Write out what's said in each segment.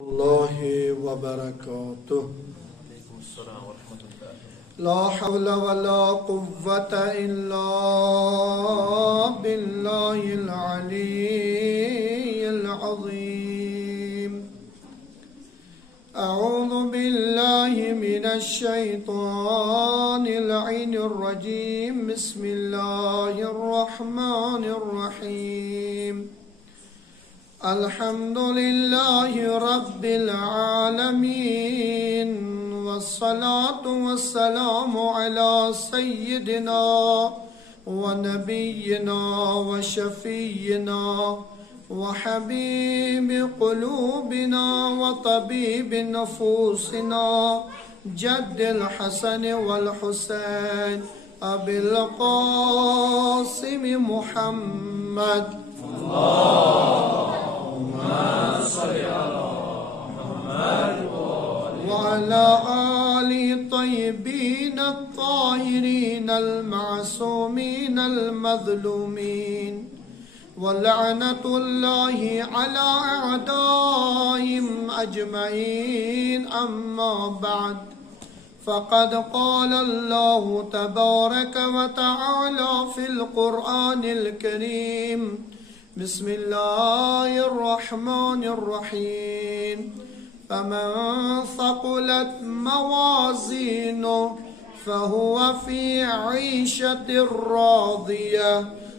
الله وبركاته. لا حول ولا قوة إلا بالله العلي العظيم. أعوذ بالله من الشيطان اللعين الرجيم. بسم الله الرحمن الرحيم. الحمد لله رب العالمين، والصلاة والسلام على سيدنا ونبينا وشفينا وحبيب قلوبنا وطبيب نفوسنا جد الحسن والحسين أبي القاسم محمد. اللهم صل على محمد وعلى آل الطيبين الطاهرين المعصومين المظلومين، ولعنة الله على أعدائهم أجمعين. أما بعد، فقد قال الله تبارك وتعالى في القرآن الكريم: بسم الله الرحمن الرحيم. فمن ثقلت موازينه فهو في عيشة راضية،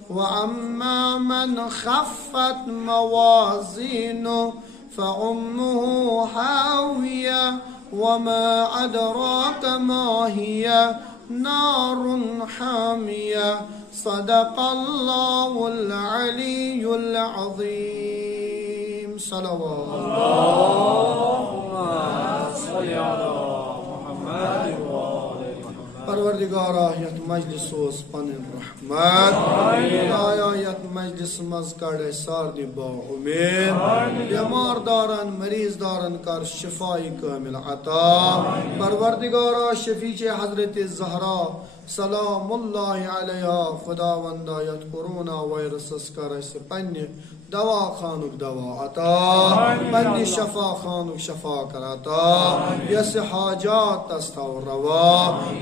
وأما من خفت موازينه فأمه هاوية، وما أدراك ما هي نار حامية. صدق الله العلي العظيم. صلوات اللهم صل على محمد وآل محمد. پروردگارا یت مجلس اوس پنن رحمت آیا یت مجلس مز کڑ سارنی با امید، بیمار دارن مریض دارن کر شفائی کامل عطا. پروردگارا شفیع حضرت زہرا سلام اللہ علیہ خداوندہ یت کرونا وائرس کر پنہ دوا خانک دوا عطا، پنہ شفا خانک شفا کر عطا، یس حاجات تستو روا.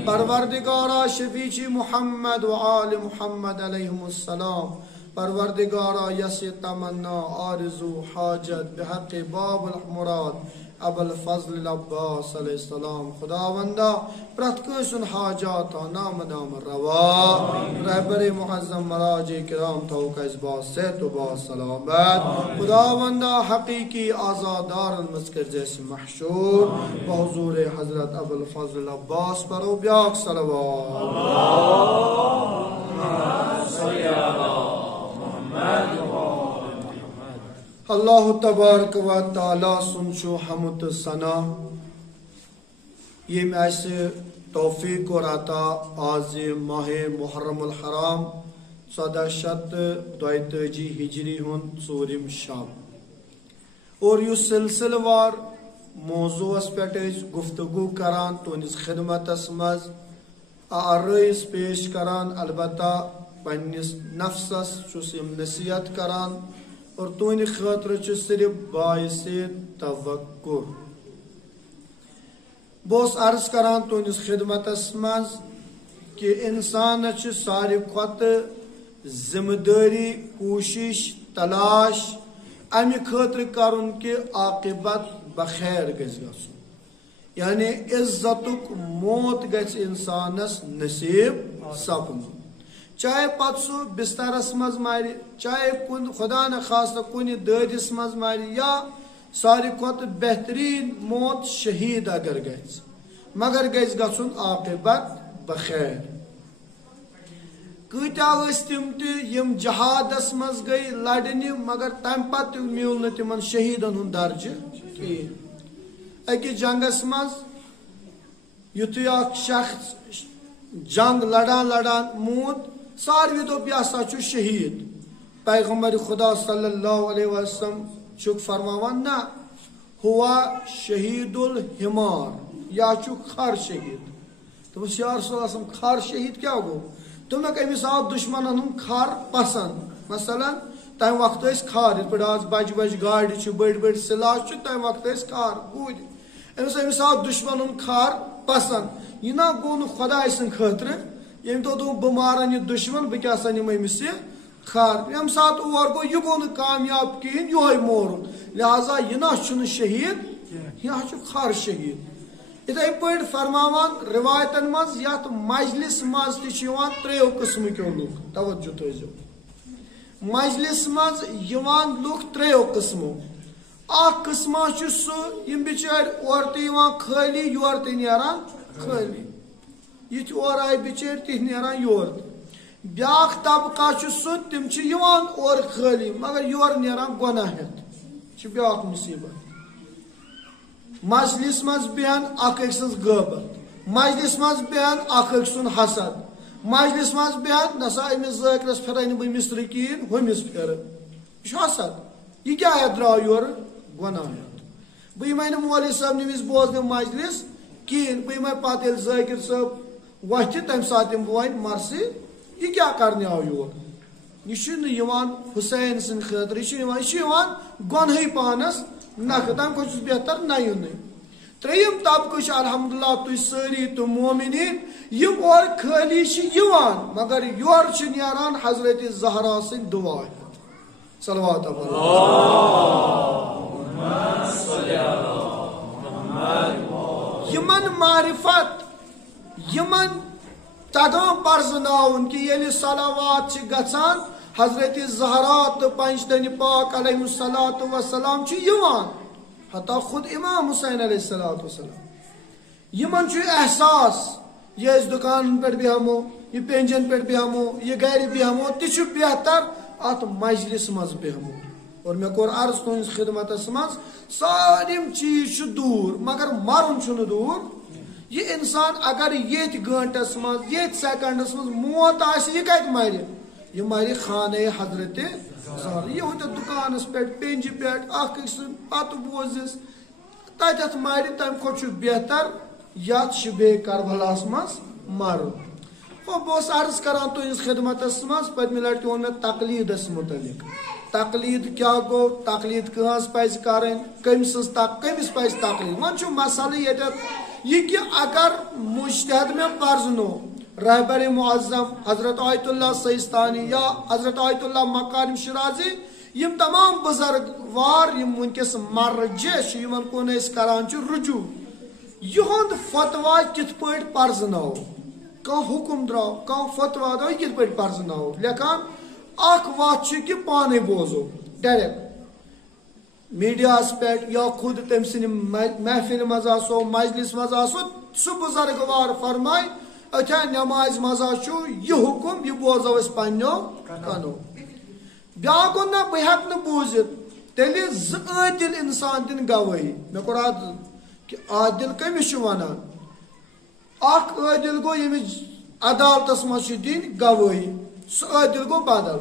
پروردگارا شفیع محمد و آل محمد علیہم السلام، پروردگارا یس تمنا آرزو حاجت بحق باب المراد ابو الفضل العباس علیہ السلام خداوندہ پرت کسن حاجات نام نام روا. رہبر معظم مراجع کرام توقع اس با صحت و با سلامت خداوندہ حقیقی آزادارن مسکر جیسے محشور بحضور حضرت ابو الفضل العباس پر و بیاک صلوات. اللہم صلی علی محمد. اللہ تبارک و تعالی سنچو حمد ثنا یہ ایسے توفیق اور عطا آز ماہ محرم الحرام 1432 ہجری ہن ژورم شام اور یہ سلسلہ وار موضوع پہ گفتگو کران تہندس خدمتس مز آرائز پیش کران، البتہ پنس نفسس چھس نصیحت کران اور تہند خاطر صرف باعث توقع. بہس عرض کران تہندس خدمتس مز کہ انسان ساری کھت ذمہ داری کوشش تلاش امہ خاطر کرن کہ عاقبت بخیر گژھِ گژھُن، یعنی عزتک موت گژھِ انسانس نصیب سپدُن، چاہے پتہ سہ بسترس مز مر، چاہے خدا نخواستہ کن دٲدِس مز مر، یا ساری کھت بہترین موت شہید اگر گژھِ، مگر گژھِ گژھُن عاقبت بخیر. کۭتیاہ ٲسۍ تِم تہِ یِم جہادس مز گٔے لڑنہِ مگر تمہِ پتہٕ میوٗل نہٕ تِمن شہیدن ہُنٛد درجہٕ کِہیٖنۍ. أکِس جنگس مز یُتھُے اکھ شخص جنگ لڑان لڑان موٗد، ساروی دوٚپ یہِ ہسا چھُ شہید. پیغمبر خدا صلی اللہ علیہ وسلم چھُکھ فرماوان نہ ہوا شہید الحمار، یا چھُ خر شہید. دوٚپُس یا رسول اللہ صلی اللہ علیہ وسلم خر شہید کیٛاہ گوٚو؟ دوٚپنکھ أمِس آو دُشمنن ہُنٛد خر پسنٛد، مثلاً تمہ وقت کھار یت پہ آج بج بج گاڑی بڑ بڑ سلاح تمہ وقت کھار گوج امس آو دشمن کھار پسند یہ نا گو نا خدا سن خاطر یم دو بہ مارن یہ دشمن بہ کیا سا نم امس یہ کھار یم سات اور گو یہ گو نا کامیاب کہین یہ مورن لہذا یہ نا شہید یہ کھار شہید اتھے پہ فرماوان روایتن مز یت مجلس مز تریو قسم کیو لوگ توجہ تھو مجلس مز لوگ تریو قسمو اخ قسمہ سہ یم بچار اور خالی یور تہ نیران خالی یہ اور آئی بچار تہ نیران یور بیاکھ طبقہ سہ تم اور خالی مگر یور نیران گناہ ہیت بیاکھ مصیبت مجلس مز بہن اخ أکۍ سٕنٛز غٲبت مجلس مز بہن اخ أکۍ سُنٛد حسد مجلس مز بہن نسا أمس ذٲکرس پھرے نہٕ بہٕ مِسترِ کِہیٖنۍ ہُمِس پھرٕ یہِ چھُ حسد یہِ کیٛاہ درٛاو یورٕ گۄناہ بہٕ یِمے نہٕ مولوی صٲب نہِ وِزِ بوزنہِ مجلس کِہیٖنۍ بہٕ یِمے پتہٕ ییٚلہِ ذٲکر صٲب وۄتھِ تمہِ ساتہٕ یِمہٕ بہٕ وۄنۍ مرثی یہِ کیٛاہ کرنہِ آو یور یہِ چھُنہٕ یِوان حُسین سٕنٛدِ خٲطرٕ یہِ چھُ یِوان گۄنہٕے پانس نکھٕ تمہِ کھۄتہٕ چھُس بہتر نہ یُنٕے ترٛیٚیِم طبقہٕ چھُ الحمدللہ تُہۍ سٲری تہٕ مومنیٖن یِم اور خٲلی چھِ یِوان مگر یورٕ چھِ نیران حضرت زہرا سٕنٛدۍ دُعا ہٮ۪تھ صلوات یِمن معرفت یِمن تگان پرزناوُن کہِ ییٚلہِ صلوات چھِ گژھان حضرت زہرا تہٕ پنجتنہِ پاک علیہ الصلاۃ وسلام چھِ یِوان حتیٰ خود امام حسین علیہ الصلاۃ وسلام یِمن چھُ احساس یہ أسۍ دُکانن پٮ۪ٹھ بیٚہمو یہ پینجن پٮ۪ٹھ بیٚہمو یہ گرِ بیٚہمو تہِ چھُ بہتر اتھ مجلس منٛز بیٚہمو اور مےٚ کوٚر عرض تُہنٛدِس خدمتس منٛز سٲلِم چیٖز چھُ دوٗر مگر مرُن چھُنہٕ دوٗر یہ انسان اگر ییٚتھۍ گٲنٛٹس منٛز ییٚتھۍ سیکنڈس منٛز موت آسہِ یہِ کتہِ مرِ یہ مرِ خانہ حضرت زہرا یہ ہوتہ دکانس پہ پینجہِ پہ اخ أکۍ سُنٛد پتہٕ بوزس تتٮ۪تھ مرِ تمہِ کھۄتہٕ چھُ بہتر یتھ شبے کربلاہس منٛز مرُن بہٕ عرض کران تُہنٛدِس خدمتس منٛز پٔتمہِ لٹہِ ووٚن مےٚ تقلیٖدس متعلق تقلیٖد کیٛاہ گوٚو تقلیٖد کٲنٛس پزِ کرٕنۍ کٔمِس پزِ تقلیٖد وۄنۍ چھُ مسلہٕ ییٚتٮ۪تھ یہ کہ اگر مجتہد میں پرزنو رہبر معظم حضرت آیت اللہ سیستانی یا حضرت آیت اللہ مکارم شرازی یم تمام بزرگ وار یم ونکس مرجع یمن کن اس کران چھ رجوع یہند فتوا کت پٲٹھۍ پرزناو کانٛہہ حکم درٛاو کانٛہہ فتوا درٛاو یہِ کِتھ پٲٹھۍ پرزناو لیکھان اکھ وتھ چھِ کہِ پانے بوزو ڈایریکٹ میڈیاہس پٮ۪ٹھ یا خود تٔمۍ سٕنٛدِ محفِلہِ منٛز آسو مجلس منٛز آسو سُہ بُزرگوار فرماے اتھیا نماز منٛز چھُ یہِ حکم یہِ بوزو أسۍ پننیو کنو بیاکھ گوٚو نہ بہٕ ہٮ۪کہٕ نہٕ بوٗزِتھ تیٚلہِ زٕ عٲدِل انسان دِنۍ گوٲہی مےٚ کوٚر عرض کہِ عادِل کٔمِس چھُ ونان اکھ عٲدِل گوٚو ییٚمِس عدالتس منٛز چھِ دِنۍ گوٲہی سُہ عٲدِل گوٚو بدل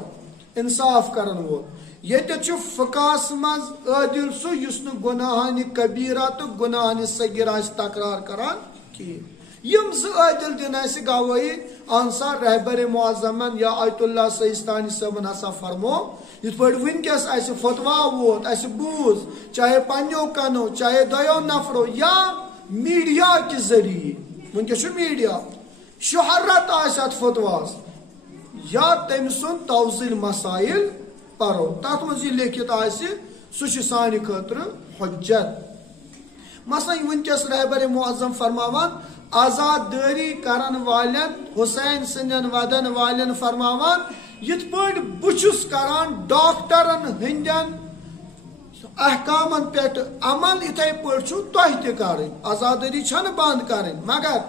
انصاف کرن وول ییٚتٮ۪تھ چھُ فقہس منٛز عٲدِل سُہ یُس نہٕ گۄناہانہِ کبیٖرا تہٕ گۄناہانہِ صغیٖرا آسہِ تکرار کران کِہیٖنۍ یم زٕ عٲدِل دِن اسہِ گوٲہی اہن سا رہبر معظمن یا آیت اللہ سیستانی صٲبن ہسا فرمو یِتھ پٲٹھۍ وٕنکیٚس اسہِ فتوا ووت اسہِ بوٗز چاہے پننیو کنو چاہے دۄیو نفرو یا میڈیا کہِ ذٔریعہٕ وٕنکیٚس چھُ میڈیا شہرت آسہِ اتھ فتواہس یا تٔمۍ سُنٛد توزیل مسائل پرو تتھ منٛز یہِ لیکھِتھ آسہِ سُہ چھُ سانہِ خٲطرٕ حجت مثلاً وٕنکیٚس رہبر معظم فرماوان آزاد دٲری کرن والٮ۪ن حسین سٕنٛدٮ۪ن ودن والٮ۪ن فرماوان یِتھ پٲٹھۍ بہٕ چھُس کران ڈاکٹرن ہٕنٛدٮ۪ن احکامن پٮ۪ٹھ عمل یِتھے پٲٹھۍ چھُو تۄہہِ تہِ کرٕنۍ آزادٲری چھنہٕ بنٛد کرٕنۍ مگر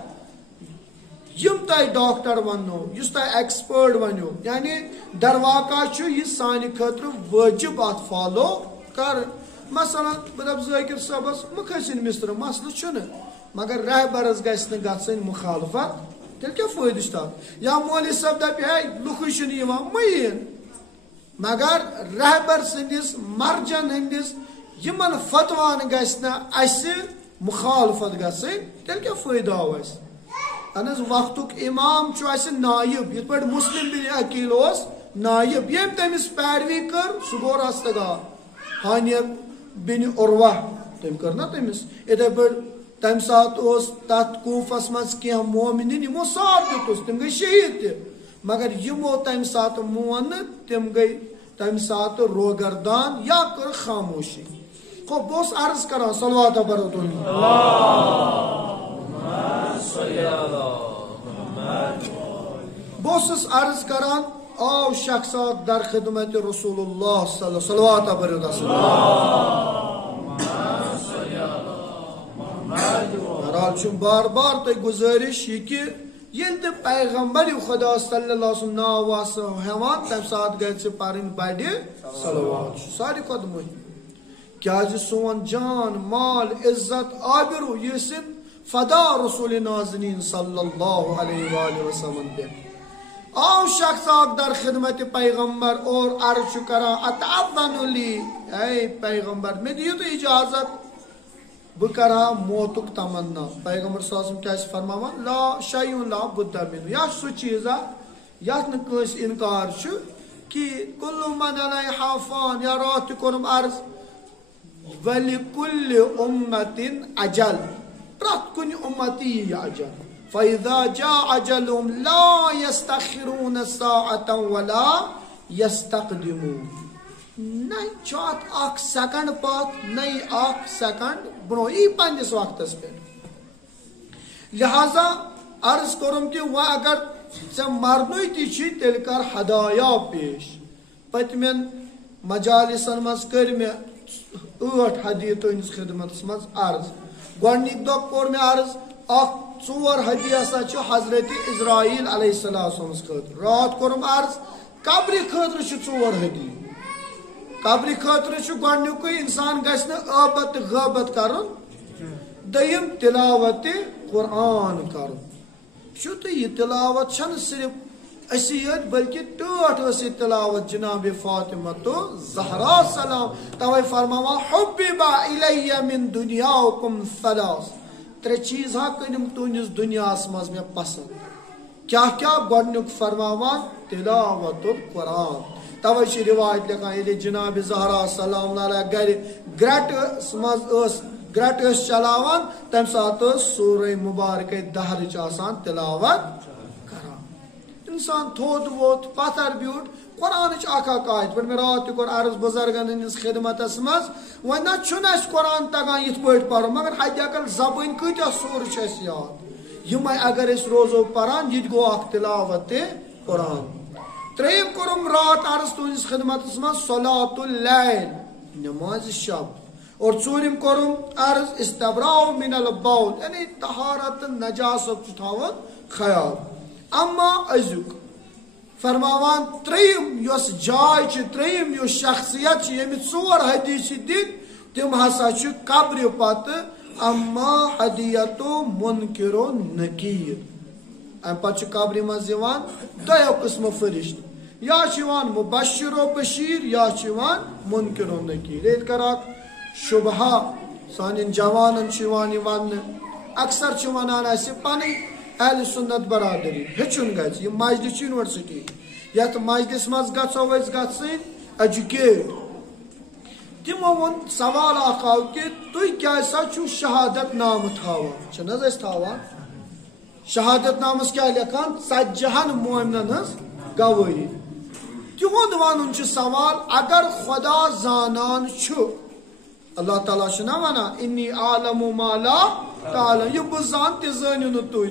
یم تۄہہِ ڈاکٹر ونو یُس تۄہہِ ایکسپٲرٹ ونیو یعنی درواقع چھُ یہِ سانہِ خٲطرٕ وٲجب اتھ فالو کرٕنۍ مثلاً بہٕ دپہٕ ذٲکر صٲبس مہٕ کھٔسِنۍ مِسترٕ مسلہٕ چھُنہٕ مگر رہبرس گژھِ نہٕ گژھٕنۍ مُخالفت تیٚلہِ کیٛاہ فٲیدٕ چھُ تتھ یا مولوی صٲب دپہِ ہے لُکھٕے چھُنہٕ یِوان مٔہ یِن مگر رہبر سٕنٛدِس مرجن ہٕنٛدِس یِمن فتوان گژھِ نہٕ اسہِ مُخالفت گژھٕنۍ تیٚلہِ کیٛاہ فٲیدٕ آو اسہِ اہن حظ وقتُک امام چھُ اسہِ نایب یِتھ پٲٹھۍ مسلم بن عقیل اوس نائب یم تمس پیروی کر سہ گو رستگار ہانیہ بن عروہ تم کر نا تمس اتھے پہ تمہ سات تت کوفس مز کی مومنین یمو ساتھ دیتس تم گئی شہید تہ مگر یمو تمہ سات مون تم گئی تمہ سات روگردان یا کر خاموشی خو بہس عرض کران صلوات برو تم بہس عرض کران آو شخصات در خدمت رسول اللہ صلی اللہ صلوات برو بہرحال چھ بار بار تہ گزارش یہ کہ یل تہ پیغمبر خدا صلی اللہ علیہ وسلم ناو واس ہیوان تمہ سات گژھِ پرن بڑِ صلوات ساری کھۄتہٕ مهم کیازِ سون جان مال عزت آبرو یہ سن فدا رسول نازنین صلی اللہ علیہ وآلہ وسلم پہ آو شخص آگ در خدمت پیغمبر اور عرض کران اتعظن لی اے پیغمبر میں دیو تو اجازت بہ کرا موتک تمنا پیغمبر صلی اللہ علیہ وسلم کیا فرماوان لا شیء لا بد منہ یہ سہ چیزا یت نہ کٲنٛسہِ انکار چھُ کہ کل من علیہا فان یا رات کوٚرُم عرض وَلِكُلِّ أُمَّةٍ أَجَلٌ پرٛٮ۪تھ کُنہِ اُمتی یی اجل فَإِذَا جَاءَ أَجَلُهُمْ لَا يَسْتَأْخِرُونَ سَاعَةً وَلَا يَسْتَقْدِمُونَ نہ چھُ اتھ اکھ سیکنڈ پتھ نہ اکھ سیکنڈ برونٛہہ یی پننس وقتس پہ لہذا عرض کوٚرُم کہ وۄنۍ اگر ژےٚ مرنُے تہِ چھی تیٚلہِ کر ہدایا پیش پٔتمٮ۪ن مجالسن منٛز کٔرۍ مےٚ 8 ہدیہ تہنٛدِس خدمتس منٛز عرض گۄڈنِکۍ دۄہ کوٚر مےٚ عرض اکھ 4 ہدیہ ہسا چھُ حضرت اسرائیل علیہ السلام خٲطرٕ رات کوٚرُم عرض قبرِ خٲطرٕ چھِ 4 ہدیہ قبرِ خٲطرٕ چھُ گۄڈنیُکُے انسان گژھِ نہٕ عٲبت تہٕ غٲبت کرُن دوٚیِم تلاوت قرآن کرُن چھُ تہٕ یہِ تلاوت چھنہٕ صرف اسی یوت بلکہ ٹٲٹھ ٲس یہِ تلاوت جناب فاطمۃ زہرا سلام توے فرماوان حبب الی من دنیاکم ثلاث 3 چیز ہا کٔرِم تُہنٛدِس دُنیاہس منٛز مےٚ پسند کیا گۄڈنیُک فرماوان تلاوت القرآن توے چھِ روایت لیکھان ییٚلہِ جناب زہرا سلام علیہ گرِ گرٹس منٛز گرٹ ٲسۍ چلاوان تمہِ ساتہٕ ٲس سورہ مبارکے دہرٕچ آسان تلاوت کران انسان تھوٚد ووٚتھ پتھر بیوٗٹھ قرآنٕچ اکھ آیت پٲٹھۍ مےٚ رات تہِ کوٚر عرض بُزرگن ہٕنٛدِس خدمتس منٛز وۄنۍ نہ چھُنہٕ اَسہِ قرآن تگان یِتھ پٲٹھۍ پرُن مگر حدِ اقل زبٲنۍ کۭتیاہ سورٕ چھِ اَسہِ یاد یِمے اگر أسۍ روزو پران یہِ تہِ گوٚو اکھ تلاوت تہِ قرآن ترٛیٚیِم کوٚرُم رات عرض تُہنٛدِس خدمتس منٛز صلات اللیل نمازِ شب اور ژوٗرِم کوٚرُم عرض استبراء من البول یعنی طہارت تہٕ نجاست چھُ تھاوُن خیال اما أزیُک فرماوان ترٛیٚیِم یۄس جاے چھِ ترٛیٚیِم یۄس شخصیت چھِ ییٚمِس 4 ہدیہ چھِ دِتۍ تِم ہسا چھِ قبرِ پتہٕ اما ہدیتو منکرو نکیر امہِ پتہٕ چھُ قبرِ منٛز یِوان 2 قٕسمہٕ فرشتہٕ یا چھُ یِوان مبشر و بشیر یا چھُ یِوان منکر و نکیر ییٚتہِ کر اکھ شبہا سانٮ۪ن جوانن چھُ یِوان یہِ وننہٕ اکثر چھِ ونان اسہِ پنٕنۍ اہل سنت برادری ہیٚچھُن گژھِ یہِ مجلس چھِ یونیورسٹی یتھ مجلس منٛز گژھو أسۍ گژھٕنۍ ایجوکیٹ تِمو ووٚن سوال اکھ آو کہ تُہۍ کیازِ سا چھُو شہادت نامہٕ تھاوان چھِنہٕ حظ أسۍ تھاوان شہادت نامس کیاہ لیکھان 40 مومنن ہٕنٛز گوٲہی تِہُنٛد ونُن چھُ سوال اگر خدا زانان چھُ اللہ تعالیٰ چھُنہ ونان انی عالم ما لا تعلم یہِ بہٕ زان تہِ زٲنِو نہٕ تُہۍ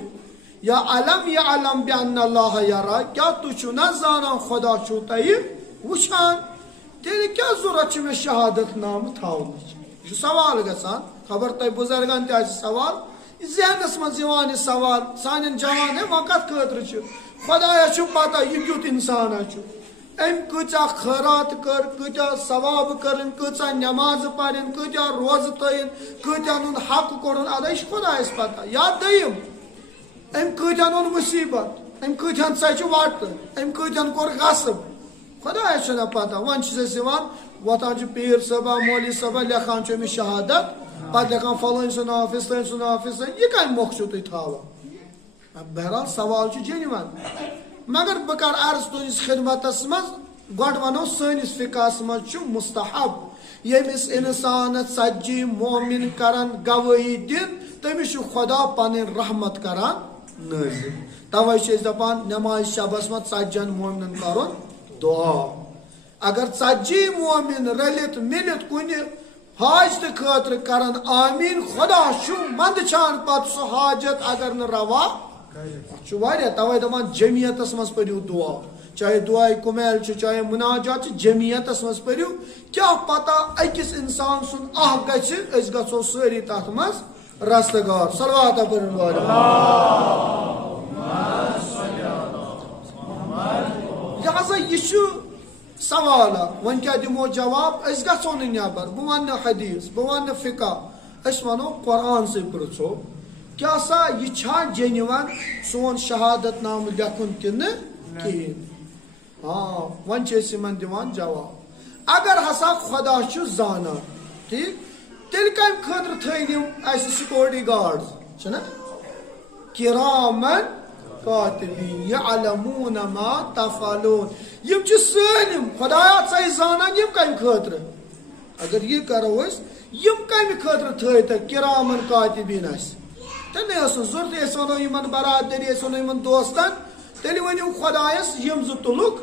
یا علم یعلم بأن اللہ یرا کیا تُہۍ چھُو نہ زانان خدا چھُو تۄہہِ وٕچھان تیٚلہِ کیاہ ضروٗرت چھِ مےٚ شہادت نامہٕ تھاونٕچ یہِ چھُ سوال گژھان خبر تۄہہِ بُزرگن تہِ آسہِ سوال ذہنس منٛز یِوان یہِ سوال سانٮ۪ن جوان ہے وۄنۍ کتھ خٲطرٕ چھُ خدایس چھُ پتہ یہِ کیُتھ انسانا چھُ أمۍ کۭژاہ خٲرات کٔر کۭتیاہ ثواب کٔرٕنۍ کۭژاہ نٮ۪مازٕ پرٕنۍ کۭتیاہ روزٕ تھٲیِن کۭتیاہن ہُنٛد حق کوٚرُن ادا یہِ چھُ خۄدایس پتہ یا دوٚیِم أمۍ کۭتیاہن اوٚن مُصیبت أمۍ کۭتیاہن ژچہِ وٹہٕ أمۍ کۭتیاہن کوٚر غصب خۄدایس چھُنہ پتہ وۄنۍ چھِس أسۍ یِوان وۄتھان چھُ پیٖر صٲبا مولوی صٲبا لیکھان چھُ أمِس شہادت پتہٕ لیکھان فلٲنۍ سُنٛد ناو فِستٲنۍ سُنٛد ناو فِستٲنۍ یہِ کمہِ مۄکھٕ چھُو تُہۍ تھاوان بہرحال سوال چھُ جینوَن مگر بکر عرض تہندس خدمتس مز گۄڈٕ ونو سٲنِس فقہس منٛز چھُ مستحب ییٚمِس انسانس ژتجی مومن کرن گوٲہی دِن تٔمِس چھُ خدا پنٕنۍ رحمت کران نٲزِل توے چھِ أسۍ دپان نماز شبس منٛز ژتجین مومنن کرُن دعا اگر ژتجی مومن رٔلِتھ مِلِتھ کُنہِ حاجتہٕ خٲطرٕ کرن آمیٖن خدا چھُ منٛدچھان پتہٕ سُہ حاجت اگر نہٕ روا اتھ چھُ واریاہ توے دپان جمعیتس منٛز پٔرِو دعا چاہے دعائے کمیل چھُ چاہے مناجات چھُ جمعیتس منٛز پٔرِو کیاہ پتہ أکِس انسان سُنٛد اکھ گژھِ أسۍ گژھو سٲری تتھ منٛز رستگار صلوات پٔرِن وٲلۍ لہذا یہ چھُ سوال اکھ وۄنۍ کیاہ دِمو جواب أسۍ گژھو نہٕ نٮ۪بر بہٕ وننہٕ حدیث بہٕ وننہٕ فقہ أسۍ ونو قرآنسٕے پرژھو کیاہ سا یہ چھا جینون سون شہادت نامہ لیکھُن کِنہٕ کہیٖنۍ ہاں وۄنۍ چھِ أسۍ یِمن دِوان جواب اگر ہسا خدا چھُ زانان ٹھیٖک تیٚلہِ کمہِ خٲطرٕ تھٲیِن یِم اسہِ سِکیورٹی گارڈز چھِنہ کِرامن کاتبین یعلمون ما تفعلون یم چھِ سٲلِم خدایا ژے زانان یم کمہِ خٲطرٕ اگر یہ کرو أسۍ یم کمہِ خٲطرٕ تھٲے تہٕ کِرامن کاتبین اسہِ تیٚلہِ ٲس نہٕ ضروٗرتٕے أسۍ ونو یِمن برادری أسۍ ونو یِمن دوستن تیٚلہِ ؤنِو خدایس یم زٕ تُلُکھ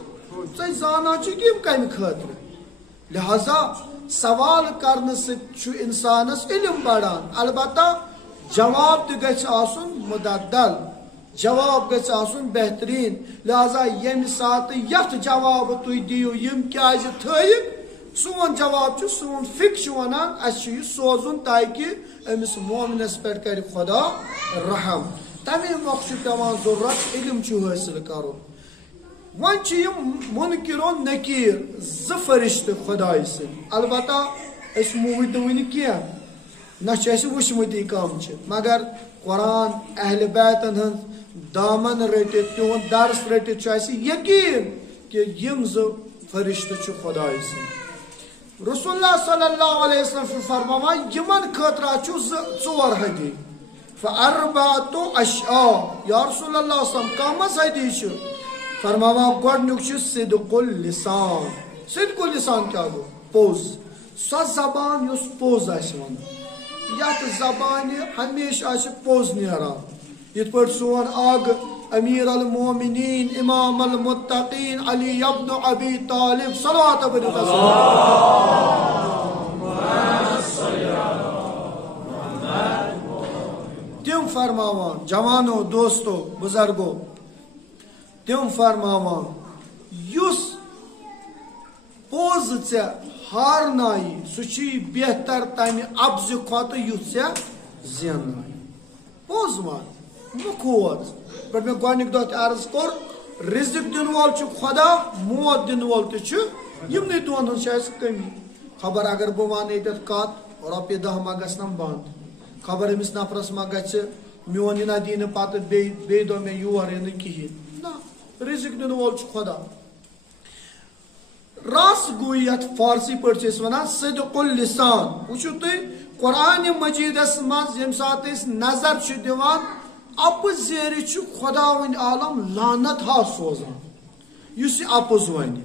ژے زانان چھُکھ یم کمہِ خٲطرٕ لہذا سوال کرنہٕ سۭتۍ چھُ انسانس علم بڑان البتہ جواب تہِ گژھِ آسُن مُددل جواب گژھِ آسُن بہتریٖن لہذا ییٚمہِ ساتہٕ یتھ جواب تُہۍ دِیِو یم کیازِ تھٲیِکھ سون جواب چھُ سون فِک چھُ ونان اسہِ چھُ یہِ سوزُن تاکہِ أمِس مومنس پٮ۪ٹھ کرِ خدا رحم تمے مۄکھٕ چھُ پیٚوان ضروٗرت علم چھُ حٲصِل کرُن وۄنۍ چھِ یِم مُنکِر و نکیٖر زٕ فرشتہٕ خدایہِ سٕنٛدۍ البتہ أسۍ موٗدۍ نہٕ وُنہِ کینٛہہ نہ چھِ اسہِ وٕچھمٕتی کم چھِ مگر قرآن اہلِ بیتن ہٕنٛز دامن رٔٹِتھ تِہُنٛد درس رٔٹِتھ چھُ اسہِ یقیٖن کہِ یِم زٕ فرشتہٕ چھِ خدایہِ سٕنٛدۍ رسول اللہ صلی اللہ علیہ وسلم چھُ فرماوان یِمن خٲطرٕ چھُ ژور حدی فاربعۃ اشیاء یا رسول اللہ صلی اللہ علیہ وسلم کم حدی چھِ فرماوان گۄڈنیُک چھُ صدق اللسان صدق اللسان کیاہ گوٚو پوٚز سۄ زبان یۄس پوٚز آسہِ ونان یتھ زبانہِ ہمیشہ آسہِ پوٚز نیران یِتھ پٲٹھۍ سون اکھ امیر المومنین امام المتقین علی ابن ابی طالب صلوات تم فرماوان جوانو دوستو بزرگو تم فرماوان یُس پوٚز ژےٚ ہارنایی سُہ چھُے بہتر تمہِ ابزِ کھۄتہٕ یُس ژےٚ زیننایی پوٚز ون مہٕ کھوژ پٮ۪ٹھ مےٚ گۄڈنیُک دۄہ تہِ عرض کوٚر رِزق دِنہٕ وول چھُ خدا موت دِنہٕ وول تہِ چھُ یِمنٕے دۄن ہٕنٛز چھِ اسہِ کٔمی خبر اگر بہٕ ونہٕ ییٚتٮ۪تھ کتھ رۄپیہِ دہ ما گژھنم بنٛد خبر أمِس نفرس ما گژھِ میون یہِ نہ دی نہٕ پتہٕ بیٚیہِ دۄہ مےٚ یور یِنہٕ کہیٖنۍ نہ رِزق دِنہٕ وول چھُ خدا راس گویی یتھ فارسی پٲٹھۍ چھِ أسۍ ونان صدق اللسان وٕچھِو تُہۍ قرآنِ مجیٖدس منٛز ییٚمہِ ساتہٕ أسۍ نظر چھِ دِوان اپُز زیرِ چھُ خۄداوٕنۍ عالم لعنت سوزان یُس یہِ اپُز ونہِ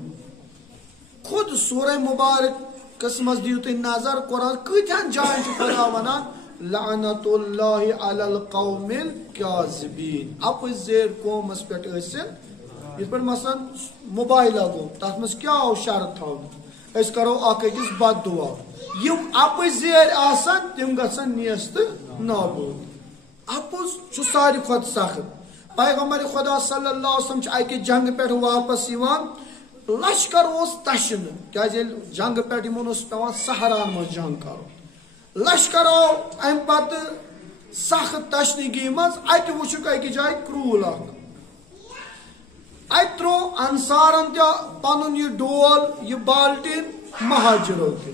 خود سورہ مبارکس منٛز دِیِو تُہۍ نظر قرآن کۭتہن جاین چھُ خدا ونان لعنت اللہ علی القوم الکاذبین اپُز زیر قومس پٮ۪ٹھ ٲسِن یِتھ پٲٹھۍ مثلاً موبایلا گوٚو تتھ منٛز کیاہ آو شرط تھاونہٕ أسۍ کرو اکھ أکِس بد دعا یِم اپٕز زیر آسن تِم گژھن نیس تہٕ نابوٗد اپُز چھُ ساروی کھۄتہٕ سخت پیغمبر خدا صلی اللہ علیہ وسلم چھُ اکہِ جنگہٕ پٮ۪ٹھ واپس یِوان لشکر اوس تشنہٕ کیازِ ییٚلہِ جنگہٕ پٮ۪ٹھ یِمن اوس پیٚوان صحراہن منٛز جنگ کرُن لشکر آو امہِ پتہٕ سخت تشنگی منٛز اتہِ وٕچھُکھ أکِس جایہِ کرٛوٗل اکھ اتہِ تروو انصارن تہِ پنُن یہِ ڈول یہِ بالٹیٖن مہاجرو تہِ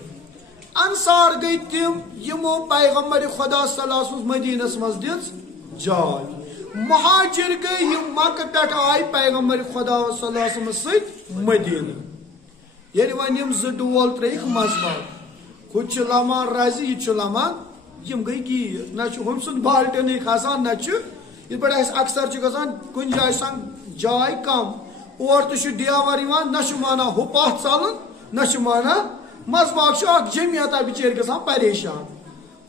انصار گٔے تِم یِمو پیغمبر خدا صلی اللہ علیہ وسلم مدیٖنس منٛز دِژ جاے مہاجر گٔے یِم مکہٕ پٮ۪ٹھ آے پیغمبر خدا صلی اللہ علیہ وسلم سۭتۍ مدیٖنہٕ ییٚلہِ وۄنۍ یِم زٕ ڈول ترٲیِکھ منٛزباگ ہُہ چھُ لمان رزِ یہِ چھُ لمان یِم گٔے گیٖر نہ چھُ ہُمۍ سُنٛد بالٹیٖنٕے کھسان نہ چھُ یِتھ پٲٹھۍ اسہِ اکثر چھُ گژھان کُنہِ جایہِ چھُ آسان جاے کم اور تہ ڈیور یوان نہ مانا ہو پتھ ژلن نہ مانا مزباگ اخ جمعیت بچر گژھان پریشان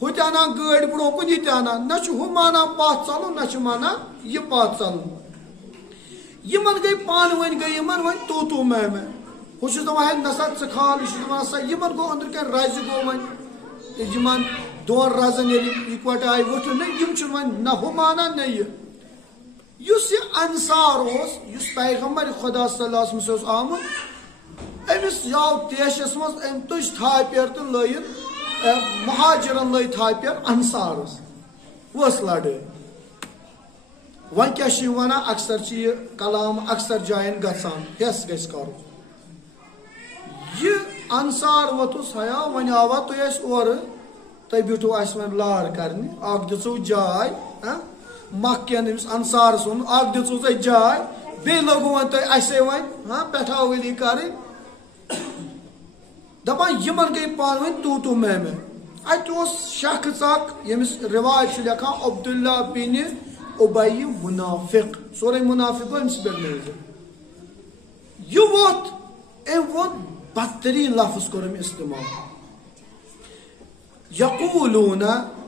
ہو تہ انان گاڑی برو کن یہ تہ انان نہ ہو مانا پتھ ژلن نہ مانا یہ پتھ ژلن یمن گئی پان ون گئی یمن ون تو میں ہو دپان نسا ژٕ کھال یہ دپان سا یمن گو اندر کن رز گو ون یمن دون رزن اکوٹ آئی وٹھن یم ون نہ ہو مانا نہ یہ انصار اس پیغمبر خدا صلی اللہ علیہ وسلم آمت امس آو تیشس مز ام تج تھاپیر تو لائن مہاجرن لئی تھاپیر انصارس وس لڑائی ون کیا ونان اکثر یہ کلام اکثر جائن گھان ہس گھس کر یہ انصار ووتس حیا ون آوا تھی اور تھی بیٹھو اس ون لار کرنے اخ دژو جائے مکین امس انصارس ون اخ دژو تھی جائے بی لوگو ون تھی اسے ون پٹھاولی کریں دپان یمن گئی پان ون تو میں ات شخص اخ یمس رواج لکھان عبداللہ بن ابی منافق سورے منافق گو امس پہ یہ ووت ام وون بدترین لفظ کور استعمال یقولون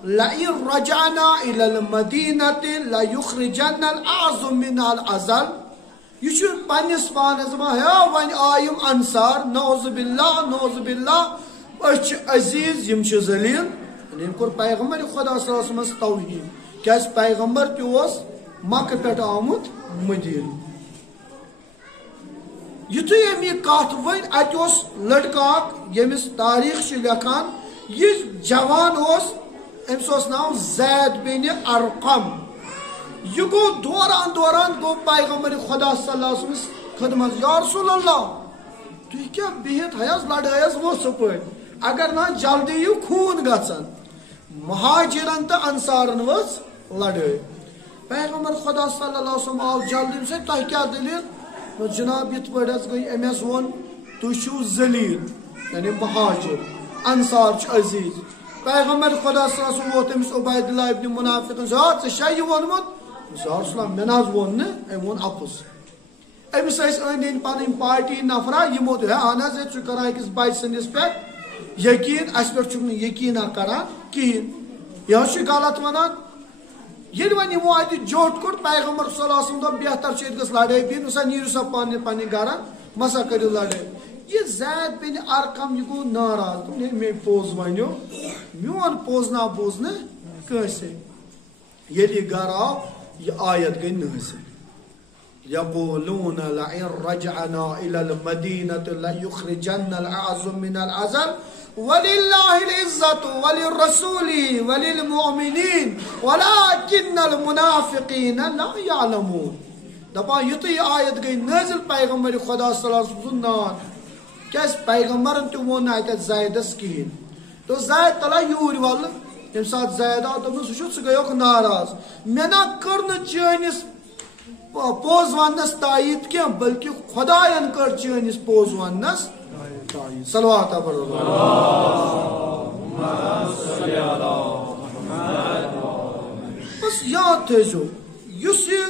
لئن رجعنا الى المدینة لیخرجن الاعظم منها الاذل یہ پنس پانس ہیا ون آیم انصار نعوذ باللہ اچھ عزیز یم ذلیل یم کور پیغمبر خدا صلی اللہ علیہ وسلم توہین کیاز پیغمبر تہ مکہ پہ آمت مدین یتھے ام یہ کت ون ات لڑکہ یمس تاریخ لکھان یہ جوان امس ناو زید بن ارقم یہ گو دوران گو پیغمبر خدا صلی اللہ علیہ وسلم خدمت یا رسول اللہ تھی کیا بہت حیض لڑائیس وہ سپر اگر نا جلدی یہ خون گھن مہاجرن تو انصارن وز لڑائی پیغمبر خدا صلی اللہ علیہ وسلم آو جلدی سے تہ کیا دلیل جناب یت پہ گئی امس ون تھی ذلیل یعنی مہاجر انصار عزیز پیغمبر خدا صلی اللہ علیہ وسلم ووت امس عبید اللہ ابن منافق ژے یہ وونمت رسول میں ناز وون ون اپز امس ان پن پارٹی نفرا یمو اہن حظ ژٕ کران أکِس بچہ سندس پہ یقین اس پہ چھُکھ نہٕ یقینا کران کہین یہ غلط ونان یل ون یمو ات جوٹ کوٚڑ پیغمبر صلی اللہ علیہ وسلم دوٚپ بہتر چھُ ییٚتہِ گٔژھ لڑٲے بِہِن سا نیٖرِو سا پننہِ گرن مسا کٔرِو لڑٲے یہ زید بن ارقم یہ گو ناراض دوٚپ مے پوٚز ونیو میون پوٚز نا بوٗز نہٕ کٲنٛسے ییٚلہِ یہِ گھر آو یہ آیت گئی نازل یقولون لئن رجعنا الى المدینة لیخرجن الاعظم من الاذل وللہ العزت وللرسول وللمؤمنین ولكن المنافقین لا يعلمون دپا یتھی آیت گئی نازل پیغمبر خدا صلی اللہ علیہ وسلم نان کیاز پیغمبرن تہ وون اتھ زیدس کہین تو زید تلا یور ول یم سات زید آو دپس ژٕ گٔیوکھ ناراض مےٚ نا کٔر نہٕ چٲنِس پوٚز وننس تایید کینٛہہ بلکہ خداین کٔر چٲنِس پوٚز وننس تایید صلوات بس یاد تھٲیزیو یُس یہِ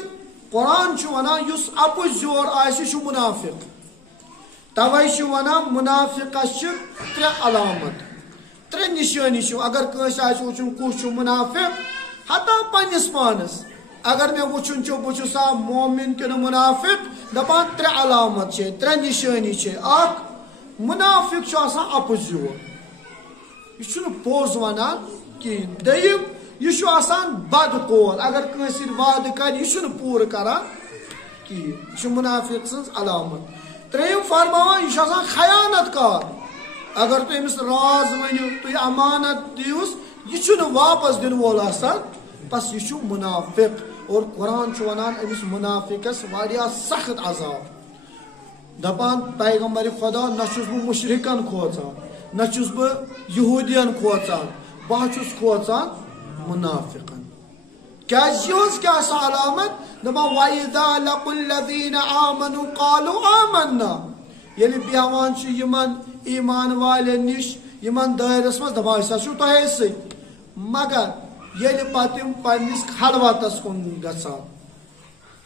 قرآن چھُ ونان یُس اپُز یور آسہِ چھُ منافق توے چھُ ونان منافقس چھِ ترٛےٚ علامت ترٛےٚ نشٲنی چھِ اگر کٲنٛسہِ آسہِ وٕچھُن کُس چھُ منافق حتا پننس پانس اگر مے وٕچھُن چھُ بہٕ چھُسا مومن کِنہٕ منافق دپان ترٛےٚ علامت چھِ ترٛےٚ نشٲنی چھِ اکھ منافق چھُ آسان اپُز یور یہ چھُنہٕ پوٚز ونان کہیٖنۍ دوٚیِم یہ چھُ آسان بد قول اگر کٲنٛسہِ سۭتۍ وعدٕ کرِ یہ چھُنہٕ پوٗرٕ کران کہیٖنۍ یہ چھُ منافق سٕنٛز علامت ترٛیٚیِم فرماوان یہ چھُ آسان خیانت کار اگر تُہۍ أمِس راز ؤنِو تُہۍ امانت دِیوٗس یہ چھُنہٕ واپس دِنہٕ وول آسان بس یہ چھُ منافق اور قرآن چھُ ونان أمِس منافقس واریاہ سخت عذاب دپان پیغمبر خدا نہ چھُس بہٕ مشرکن کھوژان نہ چھُس بہٕ یہوٗدین کھوژان بہٕ چھُس کھوژان منافقن کیاز یہ کیا سا علامت دپان وَإِذَا لَقُوا الَّذِينَ آمَنُوا قَالُوا آمَنَّا ییٚلہِ بیٚہوان چھِ یِمن ایمان والٮ۪ن نِش یِمن دٲیرس منٛز دپان أسۍ حظ چھُو تۄہے سۭتۍ مگر ییٚلہِ پتہٕ یِم پننِس خلوتس کُن گژھان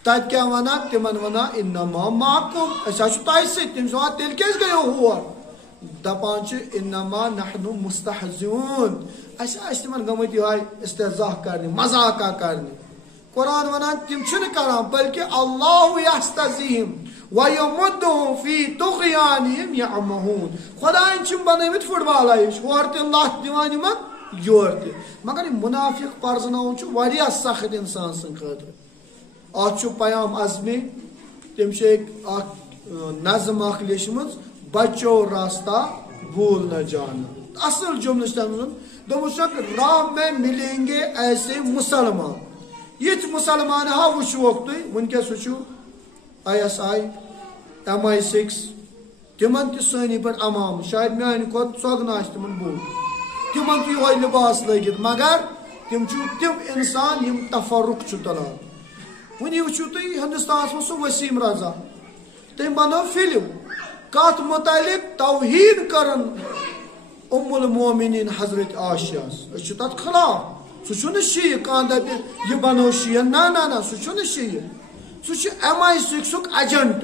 تت کیا ونان تمن ونان انما معکم أسۍ حظ چھِ تۄہہِ سۭتۍ تٔمِس ونان تیٚلہِ کیٛازِ گٔیو ہور دپان چھِ انما نحن مستحزون اَسہِ آسہِ تِمن گٔمٕتۍ یِہوے استحزاء کرنہِ مذاقہ کرنہِ قرآن ونان تِم چھِنہٕ کران بلکہِ اللہ یستہزیہم ویمدہم فی طغیانہم یعمہون خدایَن چھِم بنٲومٕتۍ فٹ بال ہِش ہورٕ تہِ لتھ دِوان یِمن یورٕ تہِ مگر یہِ مُنافِق پرزناوُن چھُ واریاہ سخت انسان سٕنٛدِ خٲطرٕ اتھ چھُ پیام عظمی تٔمۍ چھِ اکھ نظم اکھ لیچھمٕژ بچو راستہ بھول نہ جانا اصل جملہ چھُ تٔمۍ ووٚنمُت دوٚپُس راہ میں ملیں گے ایسے مسلمان یِتھۍ مسلمان ہا وٕچھوکھ تُہۍ وٕنکیٚس وٕچھِو ISI MI6 تِمن تہِ سٲنی پٲٹھۍ امام شاید میانہِ کھۄتہٕ ژۄگنہٕ آسہِ تِمن بوٚڑ تِمن تہِ یِہوے لباس لٲگِتھ مگر تِم چھِ تِم انسان یِم تفرق چھُ تُلان وٕنی وٕچھِو تُہۍ ہندوستانس منٛز سُہ وسیٖم رضا تٔمۍ بنٲو فِلم کتھ متعلق توہین کرن ام المومنین حضرت عائشہس أسۍ چھِ تتھ خلاف سُہ چھُنہٕ شیعہ کانٛہہ دپہِ یہِ بنوو شیعہ نہ سُہ چھُنہٕ شیعہ سُہ چھُ MI6 ایجنٹ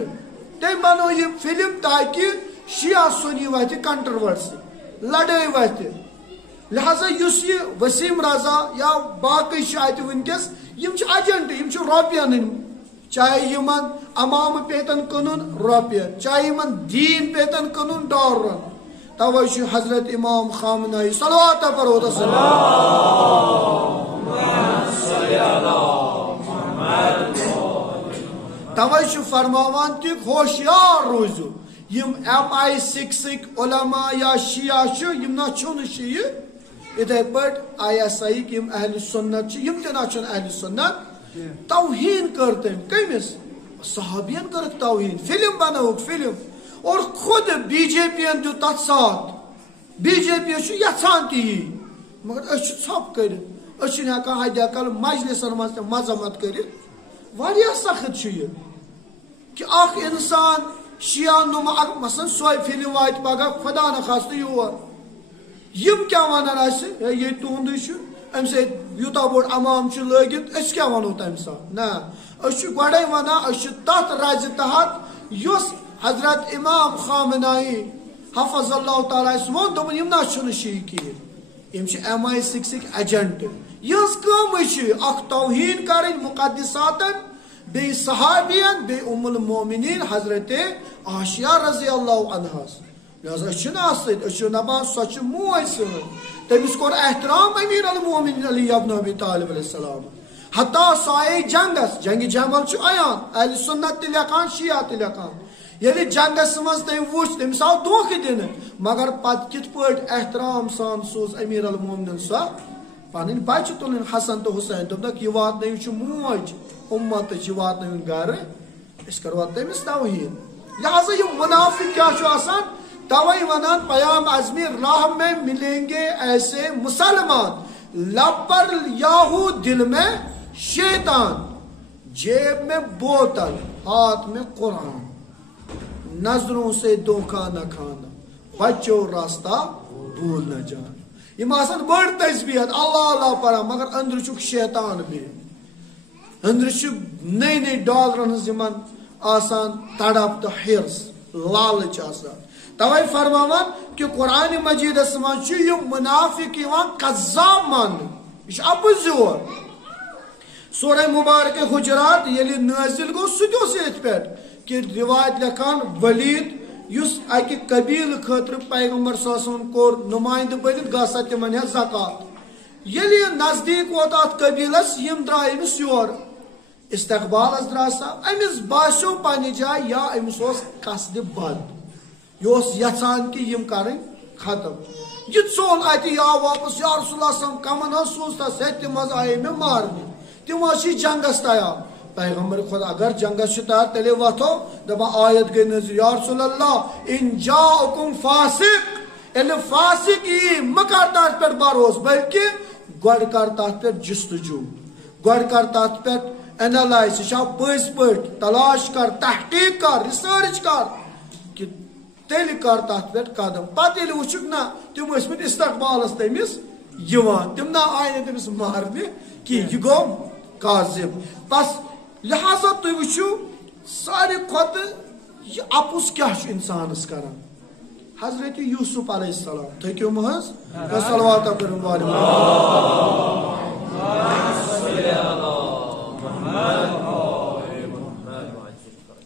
تٔمۍ بنوو یہِ فِلم تاکہِ شیعہ سُنی وتھِ کنٹروورسی لڑٲے وتھِ لہذا یُس یہِ وسیٖم رضا یا باقٕے چھِ اتہِ وٕنکیٚس یِم چھِ ایجنٹ یِم چھِ رۄپین ہٕنٛدۍ چاہے یِمن امامہٕ پیتن کٕنُن رۄپیہِ چاہے یِمن دیٖن پیتن کٕنُن ڈالرن توے چھُ حضرت امام خامنائی صلوات پرو توے چھُ فرماوان تہِ ہوشیار روٗزِو یِم MI6 علماء یا شیعہ چھِ یِم نہ چھُنہٕ شیعہ یِتھے پٲٹھۍ ISI یِکۍ یِم اہلِ سُنت چھِ یِم تہِ نہ چھُنہٕ اہلِ سُنت توہین کٔر تٔمۍ کٔمِس صحابین کٔرٕکھ توہین فِلم بنٲوٕکھ فِلم اور خود BJP ین دیُت تتھ ساتھ BJP چھُ یژھان تہِ یی مگر أسۍ چھِ ژھۄپہٕ کٔرِتھ أسۍ چھِنہٕ ہٮ۪کان حدِ اقل مجلسن منٛز تہِ مذمت کٔرِتھ واریاہ سخت چھُ یہِ کہ اکھ انسان شیعہ نما مثلاً سوے فِلم واتہِ پگہہ خدا نخواستہٕ یور یِم کیٛاہ ونان اسہِ ہے ییٚتہِ تُہُنٛدُے چھُ امہِ سۭتۍ یوٗتاہ بوٚڑ امام چھُ لٲگِتھ أسۍ کیٛاہ ونو تمہِ ساتہٕ نہ أسۍ چھِ گۄڈے ونان أسۍ چھِ تتھ رزِ تحت یُس حضرت امام خامنائی حفظ اللہ تعالیٰ یس ووٚن دوٚپُن یِم نہ چھُنہٕ شیعہ کِہیٖنۍ یِم چھِ MI6 ایجنٹ یِہنٛز کٲمٕے چھِ اکھ توہین کرٕنۍ مقدساتن بیٚیہِ صحابین بیٚیہِ ام المومنین حضرت عائشہ رضی اللہ عنہس لہذا أسۍ چھِنہٕ اتھ سۭتۍ أسۍ چھِ دپان سۄ چھِ موج سٲنۍ تٔمِس کوٚر احترام امیر المومنین علی ابن ابی طالب علیہ السلام حتیٰ سۄ آیے جنگس جنگہِ جمل چھُ عیان اہلِ سُنت تہِ لیکھان شیعہ تہِ لیکھان ییٚلہِ جنگس منٛز تٔمۍ وُچھ تٔمِس آو دھوکہٕ دِنہٕ مگر پتہٕ کِتھ پٲٹھۍ احترام سان سوز امیر المومنین سۄ پنٕنۍ بچہِ تُلٕنۍ حسن تہٕ حُسین دوٚپنکھ یہِ واتنٲیِو چھُ موج اُمتٕچ یہِ واتنٲوِن گرٕ أسۍ کرو تٔمِس توہین لہذا یہِ مُنافِق کیٛاہ چھُ آسان توے ونان پیام عظمی راہ میں ملیں گے ایسے مسلمان لب پر یاہو دل میں شیطان جیب میں بوتل ہاتھ میں قرآن نظروں سے دھوکہ نہ کھانا بچو راستہ بھول نہ جانا یِم آسان بٔڑ تسبیحات اللہ اللہ پران مگر أنٛدرٕ چھُکھ شیطان بِہِتھ أنٛدرٕ چھِ نٔے نٔے ڈالرن ہٕنٛز یِمن آسان تڑپ تہٕ حِرص لالٕچ آسان توے فرماوان کہ قرآن مجیدس منٛز چھُ یِم مُنافِق یِوان قذاب ماننہٕ یہِ چھُ اَپُز یور سورہ مبارکہ حجرات ییٚلہِ نٲزِل گوٚو سُہ تہِ اوس ییٚتھۍ پٮ۪ٹھ کہ رِوایت لیکھان ولید یُس اکہِ قبیٖلہٕ خٲطرٕ پیغمبر صلی اللہ علیہ وسلم کوٚر نُمایندٕ بٔنِتھ گژھ سا تِمن ہٮ۪تھ زکات ییٚلہِ یہِ نزدیٖک ووت اتھ قبیٖلس یِم درٛاے أمِس یورٕ استقبالس درٛاو سا أمِس باسیٚو پننہِ جایہِ یا أمِس اوس قصدِ بد یہِ اوس یژھان کہ یِم کرٕنۍ ختم یہِ ژوٚل اتہِ یا واپس یا رسول اللہ صلی اللہ علیہ وسلم کمن حظ سوٗزتس ہے تِم حظ آیے مےٚ مارنہِ تِم حظ چھِ جنگس تیار پیغمبر خدا اگر جنگس چھِ تیار تیٚلے وتھو دپان آیت گٔے نٲزِل یا رسول اللہ ان جاءکم فاسق ییٚلہِ فاسق یی مہٕ کر تتھ پٮ۪ٹھ بروسہٕ بلکہِ گۄڈٕ کر تتھ پٮ۪ٹھ جستجوٗ گۄڈٕ کر تتھ پٮ۪ٹھ اینالایز یہِ چھا پٔزۍ پٲٹھۍ تلاش کر تحقیق کر رِسٲرٕچ کر کہ تیٚلہِ کر تتھ پٮ۪ٹھ قدم پتہٕ ییٚلہِ وٕچھُکھ نہ تِم ٲسۍمٕتۍ استقبالس تٔمِس یِوان تِم نہ آیہِ نہٕ تٔمِس مارنہِ کینٛہہ یہِ گوٚو کاذِب بس لہذا تُہۍ وٕچھِو ساروی کھۄتہٕ یہِ اَپُز کیٛاہ چھُ اِنسانَس کران. حضرت یوٗسف علیہ السلام تھٔکِو مہٕ حظ صلواتہ پٔرِو وارٕ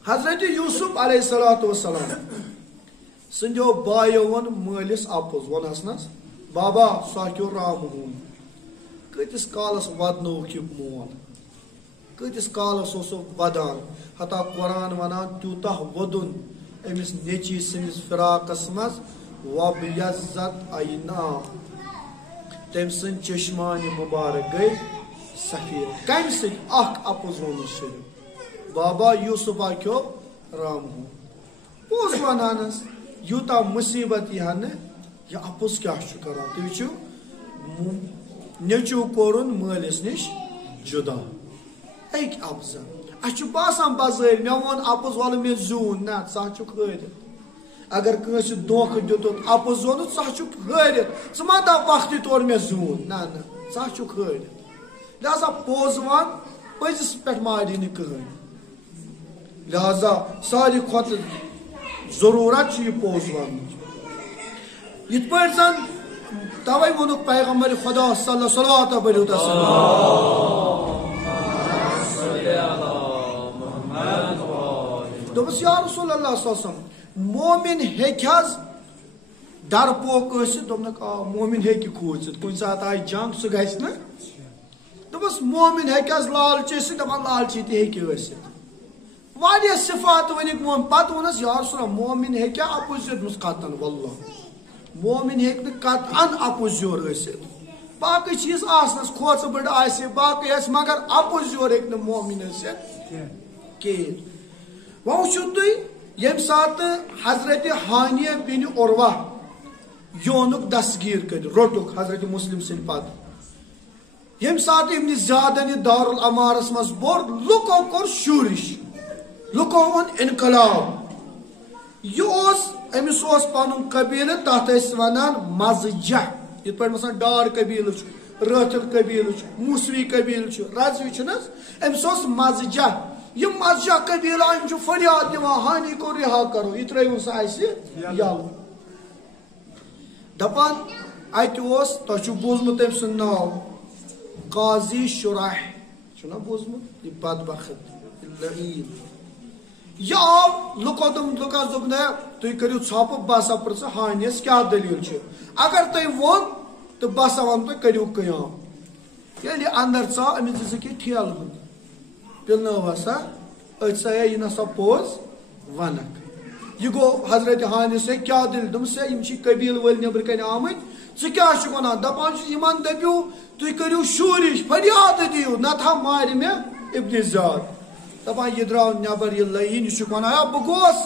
حضرت یوٗسف علیہ الصلوۃ والسلام سٕنٛدیو بایو ووٚن مٲلِس اَپُز ووٚنہَس نہ بابا سُہ ہیٚکیو رامہٕ ہوٗن کۭتِس کالَس وَدنووُکھ یہِ مول کۭتِس کالَس اوسُکھ وَدان حتیٰ قرآن وَنان تیوٗتاہ ووٚدُن أمِس نیٚچی سٕنٛدِس فِراقَس منٛز وَب یَزت عینا تٔمۍ سٕنٛدۍ چشمانہِ مُبارک گٔے سفید کَمہِ سۭتۍ اکھ اَپُز ووٚنُن صرف بابا یوٗسف ہیٚکیو رامہٕ ہوٗن پوٚز وَنانَس یوٗتاہ مُصیٖبت یی ہا نہٕ یہِ اَپُز کیٛاہ چھُ کران تُہۍ وٕچھِو نیٚچوٗ کوٚرُن مٲلِس نِش جُدا أکۍ اَپزٕ اَسہِ چھُ باسان بَزٲرۍ مےٚ ووٚن اَپُز وَلہٕ مےٚ زیوٗن نہ ژٕ ہا چھُکھ ہٲرِتھ اگر کٲنٛسہِ دھوکہٕ دِتُکھ اَپُز ووٚنُتھ ژٕ ہا چھُکھ ہٲرِتھ ژٕ ما دَپ وقتٕے طور مےٚ زیوٗن نہ نہ ژٕ ہا چھُکھ ہٲرِتھ لہذا پوٚز وَن پٔزِس پٮ۪ٹھ مارِ نہٕ کٕہٕنۍ لہذا ساروی کھۄتہٕ ضروٗرت چھِ یہِ پوٚز وَننٕچ یِتھ پٲٹھۍ زَن تَوَے ووٚنُکھ پیغمبر خۄدا صلواتہ پٔرِو تسلیٖم دوٚپُس یا رسول اللہ صلی اللہ علیہ وسلم مومِن ہیٚکہِ حظ ڈرپوک ٲسِتھ دوٚپنکھ آ مومِن ہیٚکہِ کھوٗژِتھ کُنہِ ساتہٕ آسہِ جنگ سُہ گژھِ نہٕ دوٚپُس مومِن ہیٚکہِ حظ لالچی ٲسِتھ دَپان لالچی تہِ ہیٚکہِ ٲسِتھ واریاہ صفات ؤنِکھ مومِن پتہٕ ووٚنُس یا رسول اللہ مومِن ہیٚکیٛاہ اَپُز یِتھ دوٚپُس قطعن واللہ مومِن ہیٚکہِ نہٕ قطعن اَپُز یور ٲسِتھ باقٕے چیٖز آسنَس کھوژٕ بٔڑ آسہِ باقٕے آسہِ مگر اَپُز یور ہیٚکہِ نہٕ مومِن ٲسِتھ کِہیٖنۍ وۄنۍ وٕچھِو تُہۍ ییٚمہِ ساتہٕ حضرت ہانیہ بِنِ عُروہ یونُک دستگیٖر کٔرِتھ روٚٹُکھ حضرت مُسلِم سٕنٛدِ پتہٕ ییٚمہِ ساتہٕ أمۍ زیادَن یہِ دارالعمارَس منٛز بوٚر لُکو کوٚر شوٗرِش لُکو اوٚن اِنقلاب یہِ اوس أمِس اوس پَنُن قبیٖلہٕ تَتھ ٲسۍ وَنان مَزجہ یِتھ پٲٹھۍ مثلاً ڈار قبیٖلہٕ چھُ رٲتھِل قبیٖلہٕ چھُ موٗسوی قبیٖلہٕ چھُ رَضوی چھُنہٕ حظ أمِس اوس مَزجہ یِم مَزجہ قبیٖلہٕ آے یِم چھِ فریاد دِوان ہانی کوٚر رِہا کَرو یہِ ترٛٲیوُن سا اَسہِ یَلہٕ دَپان اَتہِ اوس تۄہہِ چھُو بوٗزمُت تٔمۍ سُنٛد ناو قاضی شُراح چھُنا بوٗزمُت یہِ بدبخت لعیٖن یہِ آو لُکو لُکَس دوٚپ نہ تُہۍ کٔرِو ژھۄپہٕ بہٕ ہسا پرٛژھٕ ہانِیَس کیٛاہ دٔلیٖل چھِ اگر تۄہہِ ووٚن تہٕ بہٕ ہسا وَنہٕ تۄہہِ کٔرِو قیام ییٚلہِ یہِ اَندر ژاو أمِس دِژٕکھ یہِ ٹھیلہٕ ہُنٛد پِلنٲوہس ہا أتھۍ سا یہِ نسا پوٚز وَنکھ یہِ گوٚو حضرت ہانِس ہے کیٛاہ دٔلیٖل دوٚپمَس ہے یِم چھِ قبیٖلہٕ وٲلۍ نیٚبرٕ کَنۍ آمٕتۍ ژٕ کیٛاہ چھُکھ وَنان دَپان چھُس یِمن دٔپِو تُہۍ کٔرِو شوٗرِش فریاد دِیِو نتہٕ ہا مارِ مےٚ اِبنِ زیاد دَپان یہِ درٛاو نٮ۪بر یہِ لعیٖن یہِ چھُکھ وَنان ہے بہٕ گوس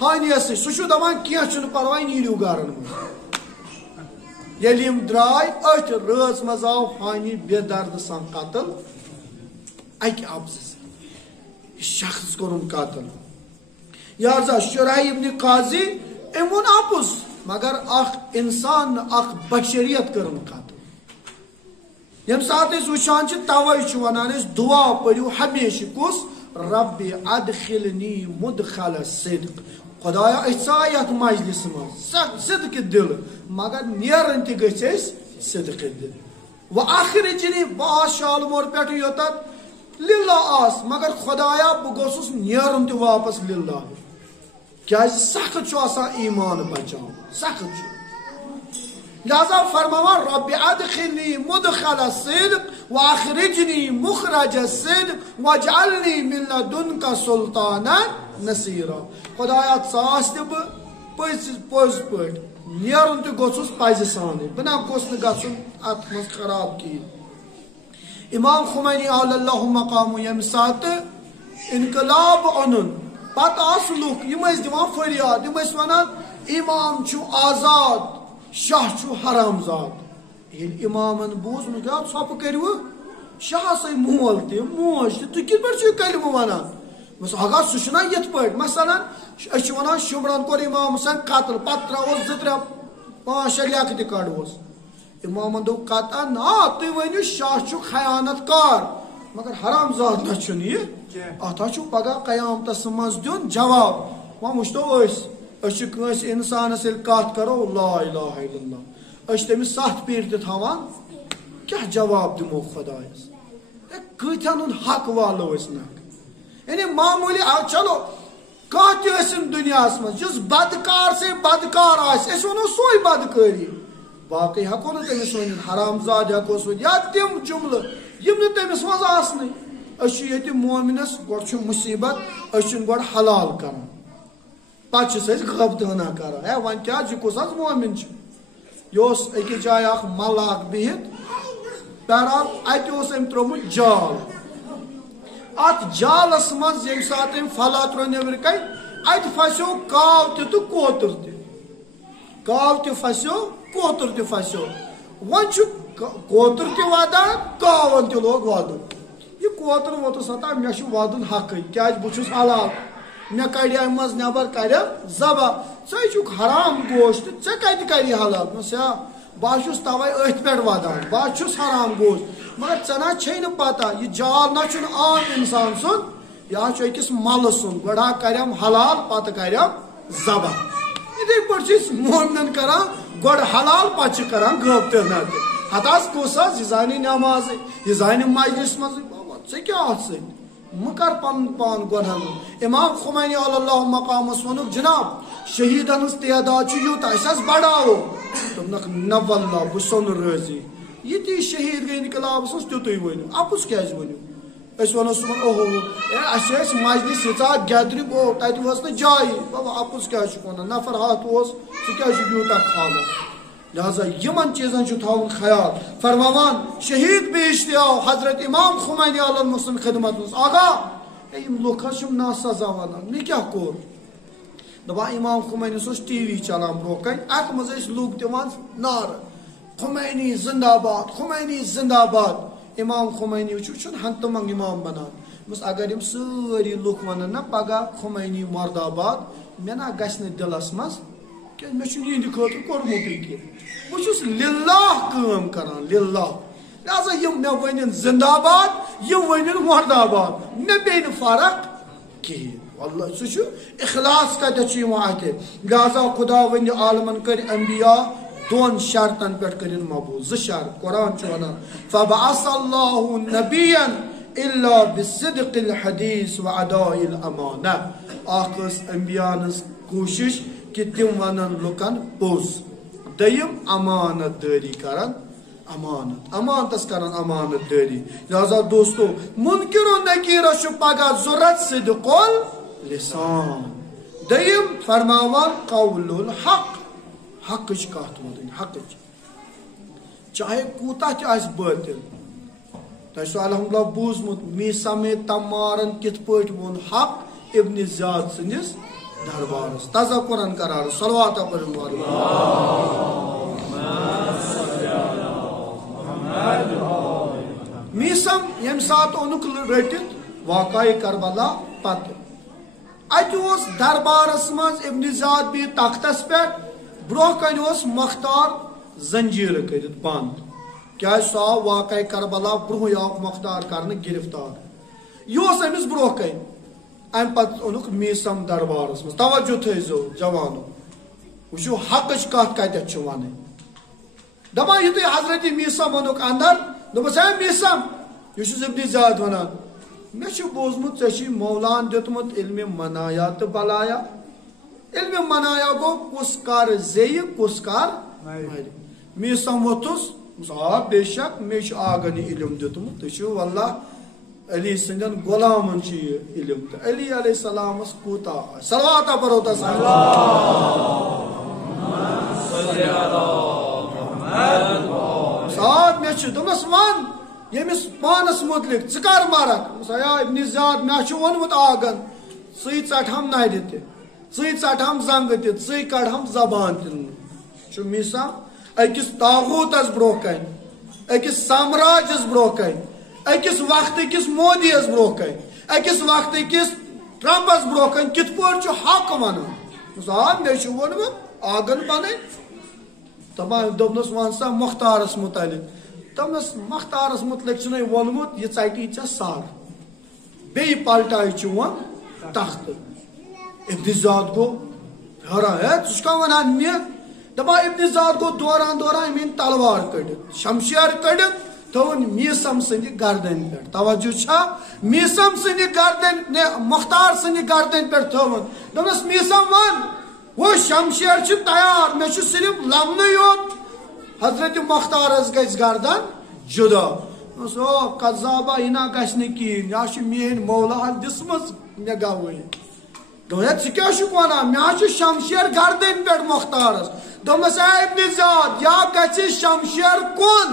ہانِیَس سۭتۍ سُہ چھُ دَپان کیٚنٛہہ چھُنہٕ پرواے نیٖرِو گرن منٛز ییٚلہِ یِم درٛاے أتھۍ رٲژ منٛز آو ہانی بے دردٕ سان قتل اَکہِ اَپزٕ سۭتۍ یہِ شخص کوٚرُن قتل لہذا شُراح ابن قاضی أمۍ ووٚن اَپُز مگر اکھ اِنسان نہٕ اکھ بشریت کٔرٕن قتل ییٚمہِ ساتہٕ أسۍ وٕچھان چھِ تَوَے چھِ وَنان أسۍ دُعا پٔرِو ہمیشہِ کُس ربِ ادخلنی مدخل صدق خۄدایا أسۍ ژاے یَتھ مجلِسہِ منٛز صدقہِ دِلہٕ مگر نیرٕنۍ تہِ گٔژھۍ أسۍ صدقہِ دِلہٕ وۄنۍ اخرجنی بہٕ آس شالمور پٮ۪ٹھٕ یوٚتَتھ لِلہ آس مگر خۄدایا بہٕ گوٚژھُس نیرُن تہِ واپس لِلہ کیٛازِ سخت چھُ آسان ایٖمان بچاوُن سخت چھُ لہذا فرماوان ربِ ادخلنی مدخل صدق واخرجنی مخرج صدق واجعلنی من لدنک سلطانا نصیرا خۄدایا ژاس تہِ بہٕ پٔزۍ پٲٹھۍ نیرُن تہِ گوٚژھُس پزِ سانٕے بہٕ نہ گوٚژھ نہٕ گژھُن اتھ منٛز خراب کِہیٖنۍ امام خمینی علیہ اللہ مقامو ییٚمہِ ساتہٕ انقلاب اوٚنُن پتہٕ آسہٕ لُکھ یِم ٲسۍ دِوان فریاد یِم ٲسۍ وَنان اِمام چھُ آزاد شاہ چھُ حرام زاد ییٚلہِ اِمامن بوٗزمُت کیٛاہ ژھۄپہٕ کٔرِوٕ شاہسٕے مول تہِ موج تہِ تُہۍ کِتھ پٲٹھۍ چھِو کلمہٕ وَنان بس اگر سُہ چھُنہ یِتھ پٲٹھۍ مثلاً أسۍ چھِ وَنان شُمرن کوٚر اِمام حُسین قتل پتہٕ ترٛاوہوس 2 3 5 6 لیکھہٕ تہِ کڑہوس اِمامن دوٚپ قطعن آ تُہۍ ؤنِو شاہ چھُ خیانت کار مگر حرام زاد نہ چھُنہٕ یہِ اَتھ چھُ پگاہ قیامتس منٛز دیُن جواب وۄنۍ وٕچھتو أسۍ چھِ کٲنٛسہِ اِنسانس ییٚلہِ کتھ کرو لا اِلہَ اِلَّا اللہ أسۍ چھِ تٔمِس 7 پیٖٹۍ تہِ تھاوان کیٛاہ جواب دِمو خۄدایس کۭتہن ہُنٛد حق والو أسۍ نکھ یعنی معموٗلی چلو کانٛہہ تہِ ٲسِن دُنیاہس منٛز یُس بدکار سے بدکار آسہِ أسۍ وَنو سُے بدکٲری باقٕے ہٮ۪کو نہٕ تٔمِس ؤنِتھ حرام زاد ہٮ۪کوس ؤنِتھ یا تِم جملہٕ یِم نہٕ تٔمِس منٛز آسنٕے أسۍ چھِ ییٚتہِ مومِنس گۄڈٕ چھُ مُصیبت أسۍ چھِنہٕ گۄڈٕ حلال کران پتہٕ چھِس أسۍ غٲبتہٕ ہنا کران ہے وۄنۍ کیٛاہ یہِ کُس حظ مومِن چھُ یہِ اوس أکِس جایہِ اکھ ملہٕ اکھ بِہِتھ بہرحال اتہِ اوس أمۍ ترٛوومُت جال اتھ جالس منٛز ییٚمہِ ساتہٕ أمۍ فلا ترٛوو نیبرٕ کنہِ اتہِ پھسیو کاو تہِ تہٕ کوتُر تہِ کاو تہِ پھسیو کوتُر تہِ پھسیو وۄنۍ چھُ کوتُر تہِ ودان کاون تہِ لوگ ودُن یہِ کوتُر ووتُس دپان مےٚ چھُ ودُن حقٕے کیٛازِ بہٕ چھُس حلال مےٚ کڑِ امہِ منٛز نٮ۪بر کریم ذبح ژے چھُکھ حرام گوشت ژےٚ کتہِ کری حلال دوٚپمس بہٕ چھُس توے أتھۍ پٮ۪ٹھ ودان بہٕ چھُس حرام گوشت مگر ژےٚ نہ چھے نہٕ پتہ یہِ جال نہ چھُنہٕ عام انسان سُنٛد یہِ حظ چھُ أکِس ملہٕ سُنٛد گۄڈٕ ہا کریم حلال پتہٕ کریم ذبح یِتھٕے پٲٹھۍ چھِ أسۍ مومنن کران گۄڈٕ حلال پتہٕ چھِ کران غٲبتہٕ ہنا تہِ ہتہٕ حظ کُس حظ یہِ زانہِ نٮ۪مازٕے یہِ زانہِ مجلس منٛزٕے ژےٚ کیٛاہ اتھ سۭتۍ مہٕ کر پنُن پان گۄنہہ امام خمینی علیہ اللہ مقامس ووٚنُکھ جناب شہیٖدن ہٕنٛز تعداد چھِ یوٗتاہ أسۍ حظ بڑاوو دوٚپنکھ نہ واللہ بہٕ چھُسو نہٕ رٲضی یِتی شہیٖد گٔے انقلابس منٛز تیُتُے ؤنِو اپُز کیٛازِ ؤنِو أسۍ ونو صُبحن اوہو اسہِ ٲسۍ مجلس ییٖژاہ گیدرِنٛگ تتہِ ٲس نہٕ جایی بابا اپُز کیٛازِ چھُکھ ونان نفر ہتھ اوس ژٕ کیٛازِ چھُکھ یوٗتاہ کھالان لہذا یِمن چیٖزن چھُ تھاوُن خیال فرماوان شہیٖد بیش تہِ آو حضرت امام خمینی علیہ سٕنٛدِ خدمت منٛز آگاہ ہے یِم لُکھ حظ چھِم نا سزا ونان مےٚ کیٛاہ کوٚر دپان امام خمینیس اوس ٹی وی چلان برونٛہہ کنہِ اتھ منٛز ٲسۍ لُکھ دِوان نعرٕ خمینی زندہ باد خمینی زندہ باد امام خمینی وٕچھو چھُنہٕ ہنٛگتہٕ منٛگ امام بنان دوٚپمس اگر یِم سٲری لُکھ ونن نا پگاہ خمینی مردآباد مےٚ نا گژھِ نہٕ دِلس منٛز کیٛازِ مےٚ چھُنہٕ یِہنٛدِ خٲطرٕ کوٚرمُتٕے کینٛہہ بہٕ چھُس لِلہ کٲم کران لِلہ لہذا یِم مےٚ ؤنِن زندہ باد یِم ؤنِن مردآباد مےٚ پیٚیہِ نہٕ فرق کِہیٖنۍ واللہ سُہ چھُ اخلاص کتٮ۪تھ چھُ یِوان اتھِ لہذا خدا ؤنہِ عالمن کٔرۍ انبیا 2 شرطن پٮ۪ٹھ کٔرِنۍ مبوٗل 2 شرط قرآن چھُ ونان فبعث اللہ نبیا الا بصدق الحدیث واداء الامانہ اکھ ٲس انبیاہن ہٕنٛز کوٗشش کہ تم ونن لُکن پوٚز دوٚیِم امانت دٲری کرن امانتس کرن امانت دٲری لہذا دوستو منکر و نکیرس چھُ پگاہ ضوٚرتھ صدق اللسان دوٚیِم فرماوان قول الحق حقٕچ کتھ ونٕنۍ حقٕچ چاہے کوٗتاہ تہِ آسہِ بٲطِل تۄہہِ چھُو الحمدللہ بوٗزمُت میٖسامے تمارن کِتھ پٲٹھۍ ووٚن حق ابن زیاد سٕنٛدِس دربارس تازہ قرآن کرار صلوات پٔرِو میٖسم ییٚمہِ ساتہٕ اوٚنُکھ رٔٹِتھ واقعہ کربلا پتہٕ اتہِ اوس دربارس منٛز ابن زیاد بِہِتھ تختس پٮ۪ٹھ برونٛہہ کنہِ اوس مۄختار زنجیٖرٕ کٔرِتھ بنٛد کیٛازِ سُہ آو واقعہ کربلا برونٛہٕے آوُکھ مۄختار کرنہٕ گرفتار یہِ اوس أمِس برونٛہہ کنہِ امہِ پتہٕ اوٚنُکھ میٖسم دربارس منٛز توجہ تھٲیزیو جوانو وٕچھِو حقٕچ کتھ کتٮ۪تھ چھِ ونٕنۍ دپان یُتھُے حضرت میٖسم اوٚنُکھ اندر دوٚپُس ہے میٖسم یہِ چھُس ابن زیاد ونان مےٚ چھُ بوٗزمُت ژےٚ چھُے مولان دیُتمُت علمِ منایا تہٕ بلایا علمِ منایا گوٚو کُس کر زیٚیہِ کُس کر مرِ میٖسم ووٚتھُس آ بے شک مےٚ چھُ آگن یہِ علم دیُتمُت تُہۍ چھِو واللہ علی سٕنٛدٮ۪ن غلامن چھُ یہِ علم تہٕ علی علیہ السلامس کوٗتاہ آسہِ صلواتہ پرو تس مےٚ چھُ دوٚپمس ون ییٚمِس پانس مُتعلق ژٕ کر مرکھ ابن زیاد مےٚ چھُ ووٚنمُت آگن ژٕے ژٹہم نرِ تہِ ژٕے ژٹہم زنگہٕ تہِ ژٕے کڑہم زبان تہِ چھُ میٖسم أکِس طاغوٗتس برونٛہہ کنہِ أکِس سامراجس برونٛہہ کنہِ أکِس وقتہٕ کِس مودیَس برونٛہہ کنہِ أکِس وقتہٕ کِس ٹرمپس برونٛہہ کنہِ کِتھ پٲٹھۍ چھُ حق ونان آ مےٚ چھُ ووٚنمُت آگن بنٕنۍ دپان دوٚپنس ون سا مۄختارس متعلق تمس مختارس متعلق چھ وونمت یہ ژٹی ژےٚ سر بیٚیہِ پلٹایہِ چون تخت ابن زیاد گو حیران ہے ژٕ چھُکھا ونان مےٚ دپان ابن زیاد گو دوران دوران أمۍ أنۍ تلوار کٔڑِتھ شمشیر کٔڑِتھ تھوُن میٖسم سٕنٛدِ گردنہِ پٮ۪ٹھ توجہ چھا میٖسم سٕنٛدِ گردنہِ مختار سٕنٛدِ گردنہِ پٮ۪ٹھ تھوُن دوٚپنس میٖسم ون وہ شمشیر چھُ تیار مےٚ چھُ صرف لمنٕے یوت حضرت مختارس گژھِ گردن جدا او قذابا یہِ نا گژھِ نہٕ کِہیٖنۍ یہِ چھِ میٲنۍ مولا دِژمٕژ مےٚ گوٲہی دوٚپ ہے ژٕ کیٛاہ چھُکھ ونان مےٚ حظ چھُ شمشیر گردنہِ پٮ۪ٹھ مختارس دوٚپنس اے ابن زیاد یا گژھِ شمشیر کُن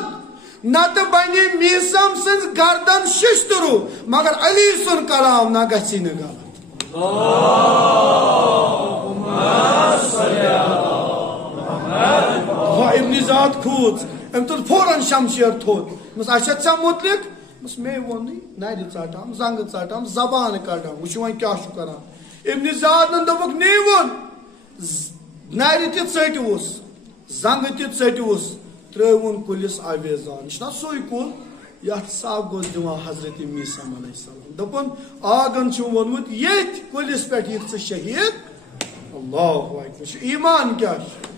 نتہٕ بنہِ میٖسم سٕنٛز گردن ششتروٗ مگر علی سُنٛد کلام نہ گژھی نہٕ غلط ابن زیاد کھوٗژ أمۍ تُل فوراً شمشیر تھوٚد دوٚپمس اچھا ژےٚ متعلق دوٚپمس مے ووٚنُے نرِ ژٹام زنٛگہٕ ژٹام زبان کڑام وٕچھ وۄنۍ کیٛاہ چھُ کران ابن زیادن دوٚپُکھ نیٖوُن نرِ تہِ ژٔٹۍوُس زنٛگہٕ تہِ ژٔٹۍوُس ترٛٲوُن کُلِس آویزان یہِ چھُنا سُے کُل یتھ سب گوٚژھ دِوان حضرت میٖسم علیہ السلام دوٚپُن آگن چھُ ووٚنمُت ییٚتھۍ کُلِس پٮ۪ٹھ یِکھ ژٕ شہیٖد اللہ اکبر چھُ ایمان کیٛاہ چھُ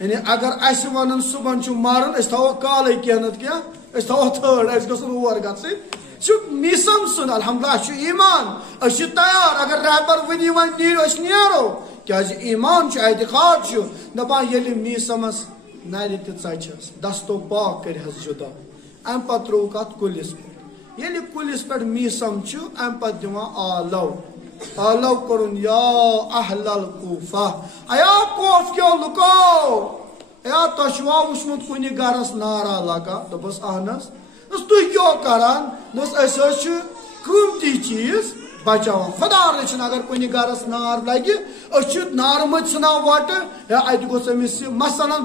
یعنی اگر اسہِ ونن صبحن چھُ مرُن أسۍ تھاوو کالے کینٛہہ نتہٕ کینٛہہ أسۍ تھاوو تھٲڑ اسہِ گوٚژھ نہٕ اور گژھٕنۍ چھُ میٖسم سُنٛد الحمدللہ چھُ ایمان أسۍ چھِ تیار اگر رہبر ؤنی وۄنۍ نیٖرِو أسۍ نیرو کیٛازِ ایمان چھُ اعتقاد چھُ دپان ییٚلہِ میٖسمس نرِ تہِ ژچھس دستو پاک کٔرہس جدا امہِ پتہٕ ترٛووُکھ اتھ کُلِس پٮ۪ٹھ ییٚلہِ کُلِس پٮ۪ٹھ میٖسم چھُ امہِ پتہٕ دِوان آلو آلو کوٚرُن یا اہل الکوفہ ایا کوف کیو لُکو ایا تۄہہِ چھُوا وٕچھمُت کُنہِ گرس نارا لگان دوٚپُس اہن حظ دوٚپُس تُہۍ کیٛاہ کران دوٚپُس أسۍ حظ چھِ قۭمتی چیٖز بچاوان خدا رٔچھِنۍ اگر کُنہِ گرس نار لگہِ أسۍ چھِ نارٕ مٔتۍ ژھٕنان وۄٹہٕ ہے اتہِ گوٚژھ أمِس یہِ مثلاً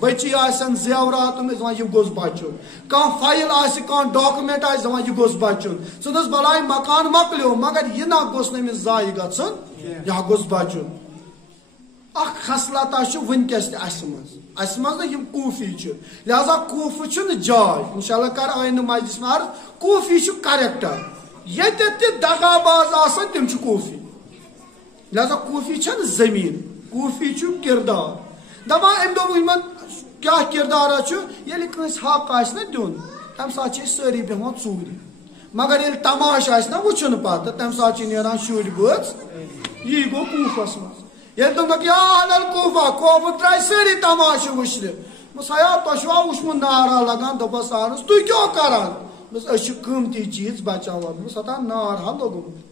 بچی آسن زیورات أمِس دپان یہِ گوٚژھ بچُن کانٛہہ فایل آسہِ کانٛہہ ڈاکومنٹ آسہِ دپان یہِ گوٚژھ بچُن ژٕ دٔپس بلاے مکان مۄکلیو مگر یہِ نہ گوٚژھ نہٕ أمِس ضایہِ گژھُن یہِ ہا گوٚژھ بچُن اکھ خصلتا چھُ ؤنکیٚس تہِ اسہِ منٛز نہٕ یِم کوٗفی چھِ لہذا کوٗفہٕ چھُنہٕ جاے انشاء اللہ کر آینہٕ مجلس منٛز عرض کوٗفی چھُ کریکٹر ییٚتٮ۪تھ تہِ دغا باز آسان تِم چھِ کوٗفی لہذا کوٗفی چھنہٕ زٔمیٖن کوٗفی چھُ کردار دپان أمۍ دوٚپ یِمن کیٛاہ کردارا چھُ ییٚلہِ کٲنٛسہِ حق آسہِ نا دیُن تمہِ ساتہٕ چھِ أسۍ سٲری بیٚہوان ژوٗرِ مگر ییٚلہِ تماش آسہِ نا وٕچھُن پتہٕ تمہِ ساتہٕ چھِ نیران شُرۍ بٲژ یی گوٚو کوٗفس منٛز ییٚلہِ دوٚپُکھ یا اہل کوفہ کوفہٕ درٛاے سٲری تماشہٕ وٕچھنہِ دوٚپمس ہیا تۄہہِ چھُوا وٕچھمُت نارا لگان دوٚپُس اہن حظ تُہۍ کیٛاہ کران دوٚپمس أسۍ چھِ قۭمتی چیٖز بچاوان دوٚپمس ہتا نار ہا لوٚگمُت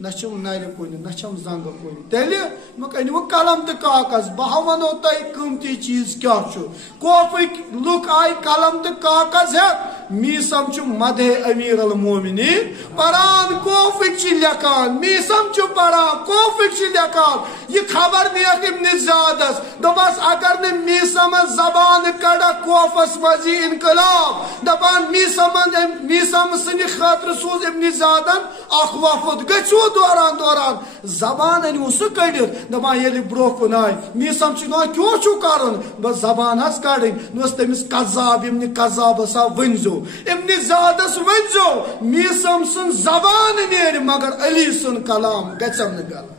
نہ چھُم نرِ کُنہِ نہ چھم زنٛگہٕ کُنہِ تیٚلہِ دوٚپُکھ أنِوُکھ قلم تہٕ کاغذ بہٕ ہا ونو تۄہہِ قۭمتی چیٖز کیٛاہ چھُ کوفٕکۍ لُکھ آیہِ قلم تہٕ کاغذ ہٮ۪تھ میٖسم چھُ مدے امیر المومنیٖن پران کوفٕکۍ چھِ لیکھان میٖسم چھُ پران کوفٕکۍ چھِ لیکھان یہِ خبر نِیکھ ابن زیادس دوٚپس اگر نہٕ میٖسمس زبان کڑکھ کوفس منٛز یی انقلاب دپان میٖسم سٕنٛدِ خٲطرٕ سوٗز ابن زیادن اکھ وفد گٔژھِو دوران دوران زبان أنِو سُہ کٔڑِتھ دپان ییٚلہِ برونٛہہ کُن آے میٖسم چھُ دپان کیٛاہ چھُو کرُن بس زبان حظ کڑٕنۍ دوٚپمس تٔمِس قذاب ابن قذابس ہا ؤنۍزیو ابن زیادس ؤنۍزیو میٖسم سٕنٛز زبان نیرِ مگر علی سُنٛد کلام گژھٮ۪م نہٕ غلط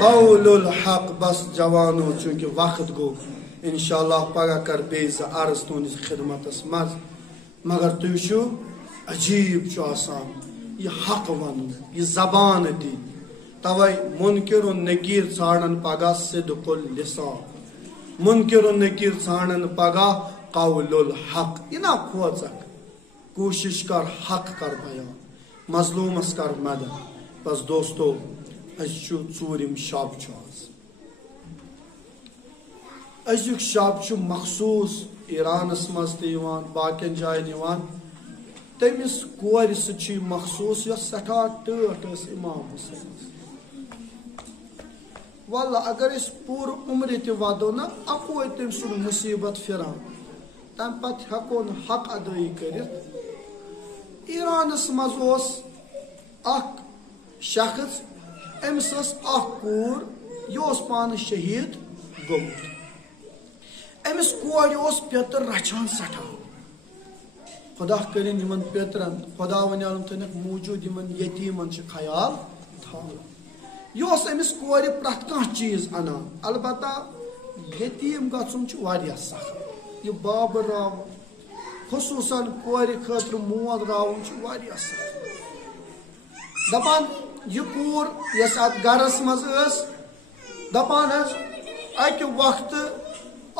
قول الحق بس جوانو چونکہ وقت گوٚو انشاءاللہ پگاہ کر بیٚیہِ زٕ عرض تُہنٛدِس خدمتس منٛز مگر تُہۍ وٕچھِو عجیٖب چھُ آسان یہِ حق ونُن یہِ زبان دِنۍ توے مُنکِر نکیٖر ژھانڈن پگاہ صدق اللسان مُنکِر نکیٖر ژھانڈن پگاہ قول الحق یہِ نا کھوژکھ کوٗشش کر حق کر بیان مظلوٗمس کر مدد بس دوستو أسۍ چھُ ژوٗرِم شب چھُ آز أزیُک شب چھُ مخصوٗص ایرانس منٛز تہِ یِوان باقین جاین یِوان تٔمِس کورِ سۭتۍ چھُ یہِ مخصوٗص یۄس سٮ۪ٹھاہ ٹٲٹھ ٲس اِمام حُسینس واللہ اگر أسۍ پوٗرٕ عمرِ تہِ ودو نا اکوے تٔمۍ سُنٛد مُصیبت پھران تمہِ پتہٕ ہٮ۪کو نہٕ حق ادٲیی کٔرِتھ ایرانس منٛز اوس اکھ شخص أمِس ٲس اکھ کوٗر یہِ اوس پانہٕ شہیٖد گوٚمُت أمِس کورِ اوس پیتٕر رچھان سٮ۪ٹھاہ خدا کٔرِنۍ یِمن پیترن خدا وَنہِ عالم تھٲینَکھ موٗجوٗد یِمن یتیٖمن چھُ خیال تھاوُن یہِ اوس أمِس کورِ پرٛٮ۪تھ کانٛہہ چیٖز اَنان البتہ یتیٖم گژھُن چھُ واریاہ سخت یہِ بابہٕ راوُن خصوٗصاً کورِ خٲطرٕ مول راوُن چھُ واریاہ سخت دپان یہِ کوٗر یۄس اتھ گرس منٛز ٲس دپان حظ اکہِ وقتہٕ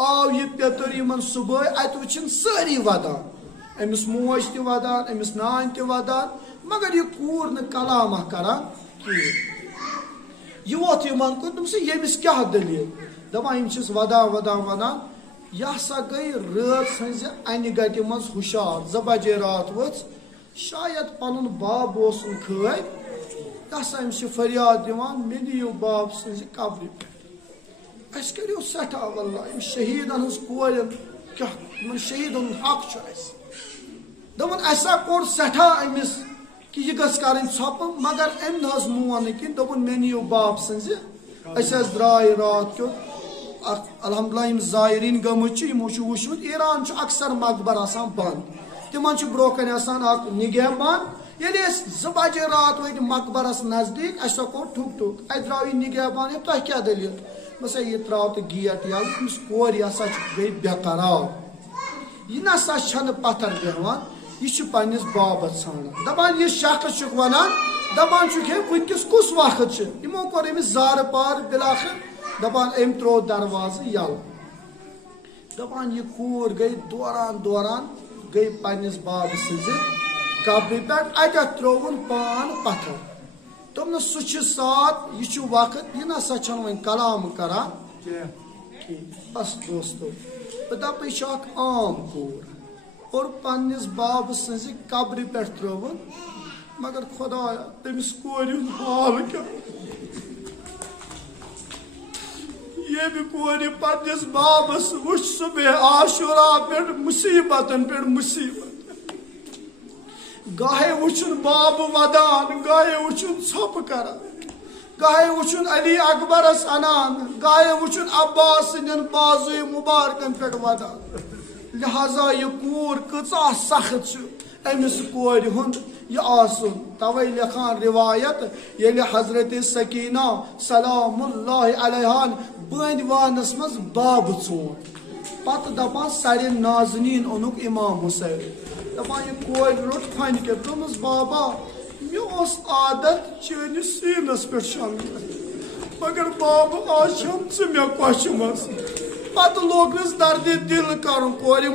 آو یہِ پیتٕر یِمن صبحٲے اتہِ وٕچھِن سٲری ودان أمِس موج تہِ ودان أمِس نانۍ تہِ ودان مگر یہِ کوٗر نہٕ کلامہ کران کِہیٖنۍ یہِ ووت یِمن کُن دوٚپُس ییٚمِس کیٛاہ دٔلیٖل دپان یِم چھِس ودان ودان ودان یہِ ہسا گٔے رٲژ ہٕنٛزِ انہِ گٹہِ منٛز ہُشار 2 بجے رات ؤژھ شاید پنُن باب اوسُن خٲرۍ یہِ ہسا أمِس چھِ فریاد دِوان مےٚ نِیِو باب سٕنٛزِ قبرِ پٮ۪ٹھ اَسہِ کٔرِو سٮ۪ٹھاہ واللہ یِم شہیٖدن ہٕنٛز کورٮ۪ن کیٛاہ یِمن شہیٖدن ہُنٛد حق چھُ اَسہِ دوٚپُن اَسہِ ہا کوٚر سٮ۪ٹھاہ أمِس کہِ یہِ گٔژھ کَرٕنۍ ژھۄپہٕ مگر أمۍ نہ حظ مون نہٕ کِہیٖنۍ دوٚپُن مےٚ نِیِو باب سٕنٛزِ أسۍ حظ درٛاے رات کیُتھ اکھ الحمدُاللہ یِم زایریٖن گٔمٕتۍ چھِ یِمو چھُ وٕچھمُت ایران چھُ اکثر مقبر آسان بنٛد تِمن چھُ برٛونٛہہ کنہِ آسان اکھ نِگہبان ییٚلہِ أسۍ 2 بجے رات وٲتۍ مقبرس نزدیٖک اَسہِ کوٚر ٹھُک ٹھُک اَتہِ درٛاو یہِ نِگہبان ہے تۄہہِ کیٛاہ دٔلیٖل بس یہِ ترٛاو تہٕ گیٹ یَلہٕ أمِس کورِ ہسا گٔے بے قرار یہِ نسا چھنہٕ پتھر بیٚہوان یہِ چھُ پننِس بابس ژھانڈان دپان یہِ شخص چھُکھ ونان دپان چھُکھ ہے وٕنکیٚس کُس وقت چھُ یِمو کوٚر أمِس زارٕ پار بِلاخر دپان أمۍ ترٛوو دروازٕ یَلہٕ دپان یہِ کوٗر گٔے دوران دوران گٔے پننِس بابہٕ سٕنٛزِ قبرِ پٮ۪ٹھ اتٮ۪تھ ترٛووُن پان پتھر دوٚپنس سُہ چھُ ساتھ یہِ چھُ وقت یہِ نسا چھنہٕ وۄنۍ کلام کران کینٛہہ بس دوستو بہٕ دپہٕ یہِ چھِ اکھ عام کوٗر اور پننِس بابہٕ سٕنٛزِ قبرِ پٮ۪ٹھ ترٛووُن مگر خۄدایا تٔمِس کورِ ہُنٛد حال کیٛاہ ییٚمہِ کورِ پننِس بابس وٕچھ صُبحے عاشورا پٮ۪ٹھ مُصیٖبتن پٮ۪ٹھ مُصیٖبت گاہے وٕچھُن بابہٕ ودان گاہے وٕچھُن ژھۄپہٕ کران گاہے وٕچھُن علی اکبرس انان گاہے وٕچھُن عباس سٕنٛدٮ۪ن بازوٕے مُبارکن پٮ۪ٹھ ودان لہذا یہِ کوٗر کۭژاہ سخت چھُ أمِس کورِ ہُنٛد یہِ آسُن توے لیکھان رِوایت ییٚلہِ حضرت سکیٖنہ سلام اللہ علیہن بٲنۍ وانس منٛز بابہٕ ژوٗنٛٹھ پتہٕ دپان سارٮ۪ن نازنیٖن اوٚنُکھ امام حُسین دپان یہِ کورِ روٚٹ فنہِ کیٛاہ دوٚپمَس بابا مےٚ اوس عادت چٲنِس سیٖنس پٮ۪ٹھ شۄنٛگنس مگر بابہٕ آز چھَم ژٕ مےٚ کۄچھِ منٛز پتہٕ لوگنس دردِ دل کرُن کورِ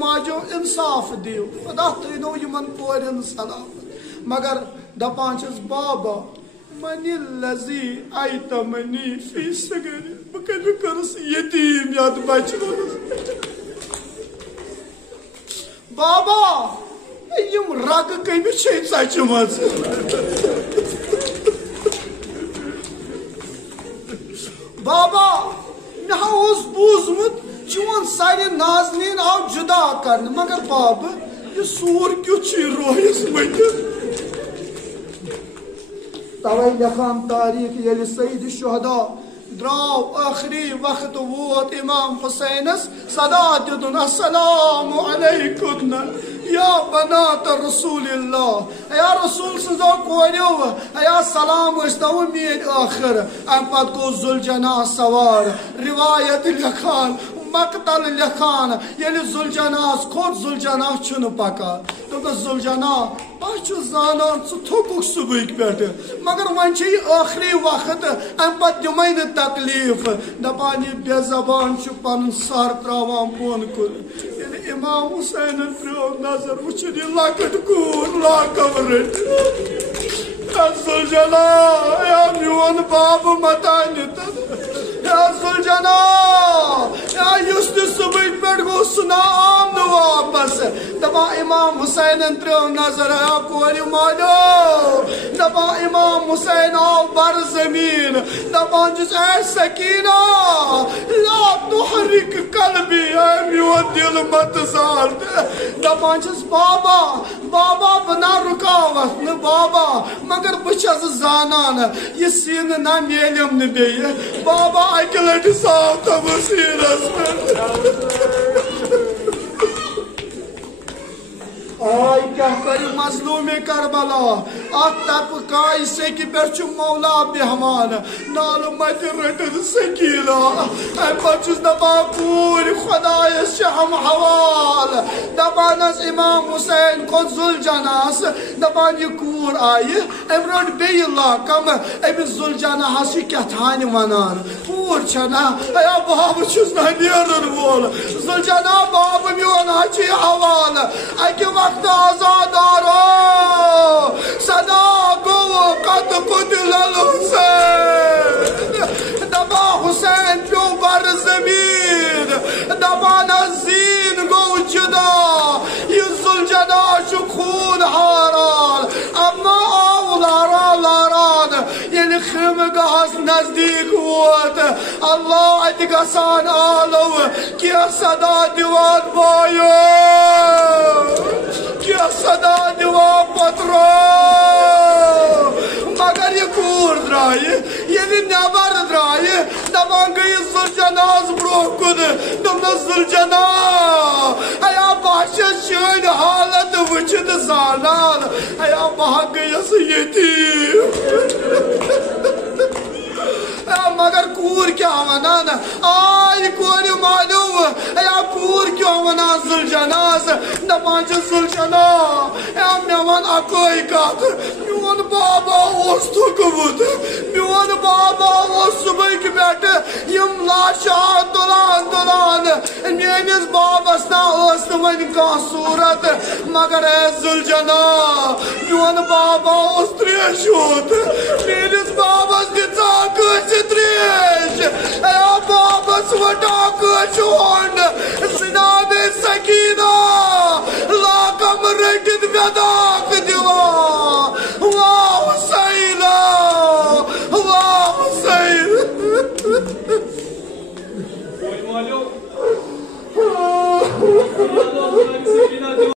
ماجو انصاف دِیِو خدا تھٲینو یِمن کورٮ۪ن سلامت مگر دپان چھس بابا منی لذی ایتمنی فی صغری بہٕ کتہِ کٔرٕس یتیٖم یتھ بچپنس بابا یِم رگہٕ کٔمِس چھے ژچمژ بابا مےٚ ہا اوس بوٗزمُت چون سارِ نازنیٖن آو جُدا کرنہٕ مگر بابہٕ یہِ سوٗر کیُتھ چھُے روحس مٔتِتھ توے لیکھان تاریٖخ ییٚلہِ سعید شہدا درٛاو ٲخری وقت ووت امام حُسینس صدا دِتُن السلام علیکُم یا بنات رسول اللہ یا رسول سٕنٛزو کوریو یا سلام ٲسۍتو میٲنۍ ٲخر امہِ پتہٕ گوٚو ذوالجناح سوار رِوایت لیکھان مقتل لیکھان ییٚلہِ ذوالجناحس کھوٚت ذوالجناح چھُنہٕ پکان دوٚپنس ذوالجناح بہٕ چھُس زانان ژٕ تھوٚکُکھ صبحٕکۍ پٮ۪ٹھٕ مگر وۄنۍ چھُ یہِ ٲخری وقت امہِ پتہٕ دِمے نہٕ تکلیٖف دپان یہِ بے زبان چھُ پنُن سر تراوان بۄن کُن ییٚلہِ امام حُسینن ترٛٲو نظر وٕچھُن یہِ لۄکٕٹ کوٗر لاکم رٔٹِتھ ذوالجناح یا میون بابہٕ متانہِ یا ذوالجناح یا یُس تہِ صبحٕکۍ پٮ۪ٹھ گوٚو سُہ نا آو نہٕ واپس دپان امام حُسینن ترٛٲو نظر یا کورِ مالیو دپان امام حُسین آو بر زمیٖن دپان چھُس اے سکیٖنہ لا تحرک قلبی اے میون دل ظلمت زال دپان چھس بابا بابا بنا رکاوت نہ بابا مگر بچس زانان یہ سین نہ میلم نہ بیہ بابا اکہ لٹہ صاف تھو سینس آئی کیا کری مظلوم کربلا ات طرف کائی سیکی پر چھ مولا بہمان نال مت رٹد سکیلا اے پچس دبا پور خدایس چھ ہم حوال دبان از امام حسین کو ذوالجناس دبان یہ کور آئی ام رٹ بی لاکم ام ذوالجناس یہ کیا تھانی ونان کور چھنا اے باب چھس نہ نیرن وول ذوالجنا باب میون چھ حوال اکہ وقت آزاد آرو صدا گو قد قتل الحسین دبا حسین پیو بر زمین دبا نزین گو جدا یہ ذوالجنا شو خون حاران اما آو لاران یعنی خیمگاہس نزدیک ووت اللہ اتگسان آلو کیا صدا دیوان بایو کیا صدا دیوان پترو مگر یہ کور درائی یعنی نبر درائی دبان گئی ذوالجناز بروکن دمنا ذوالجنا ایا باشد شوین حالت وچد زانان ایا بہا گئی سیتی مگر کور کیا ونان آئی کور معلوم ایا کور کیا ونان ذوالجناز دپان چھ ذوالجنا ایا میوان اکوئی کات میون بابا اوس تھوکمت میون بابا اوس صبح پہ یم لاشا تلان میانس بابس نا اس ون کان صورت مگر اے ذوالجنا میون بابا اوس تریش ہوت میانس بابس دژا کچھ تریش ایا بابس وٹا کچھ ہون جناب سکینہ لاکم رٹد بیداک دیوان واہ حسین واہ حسین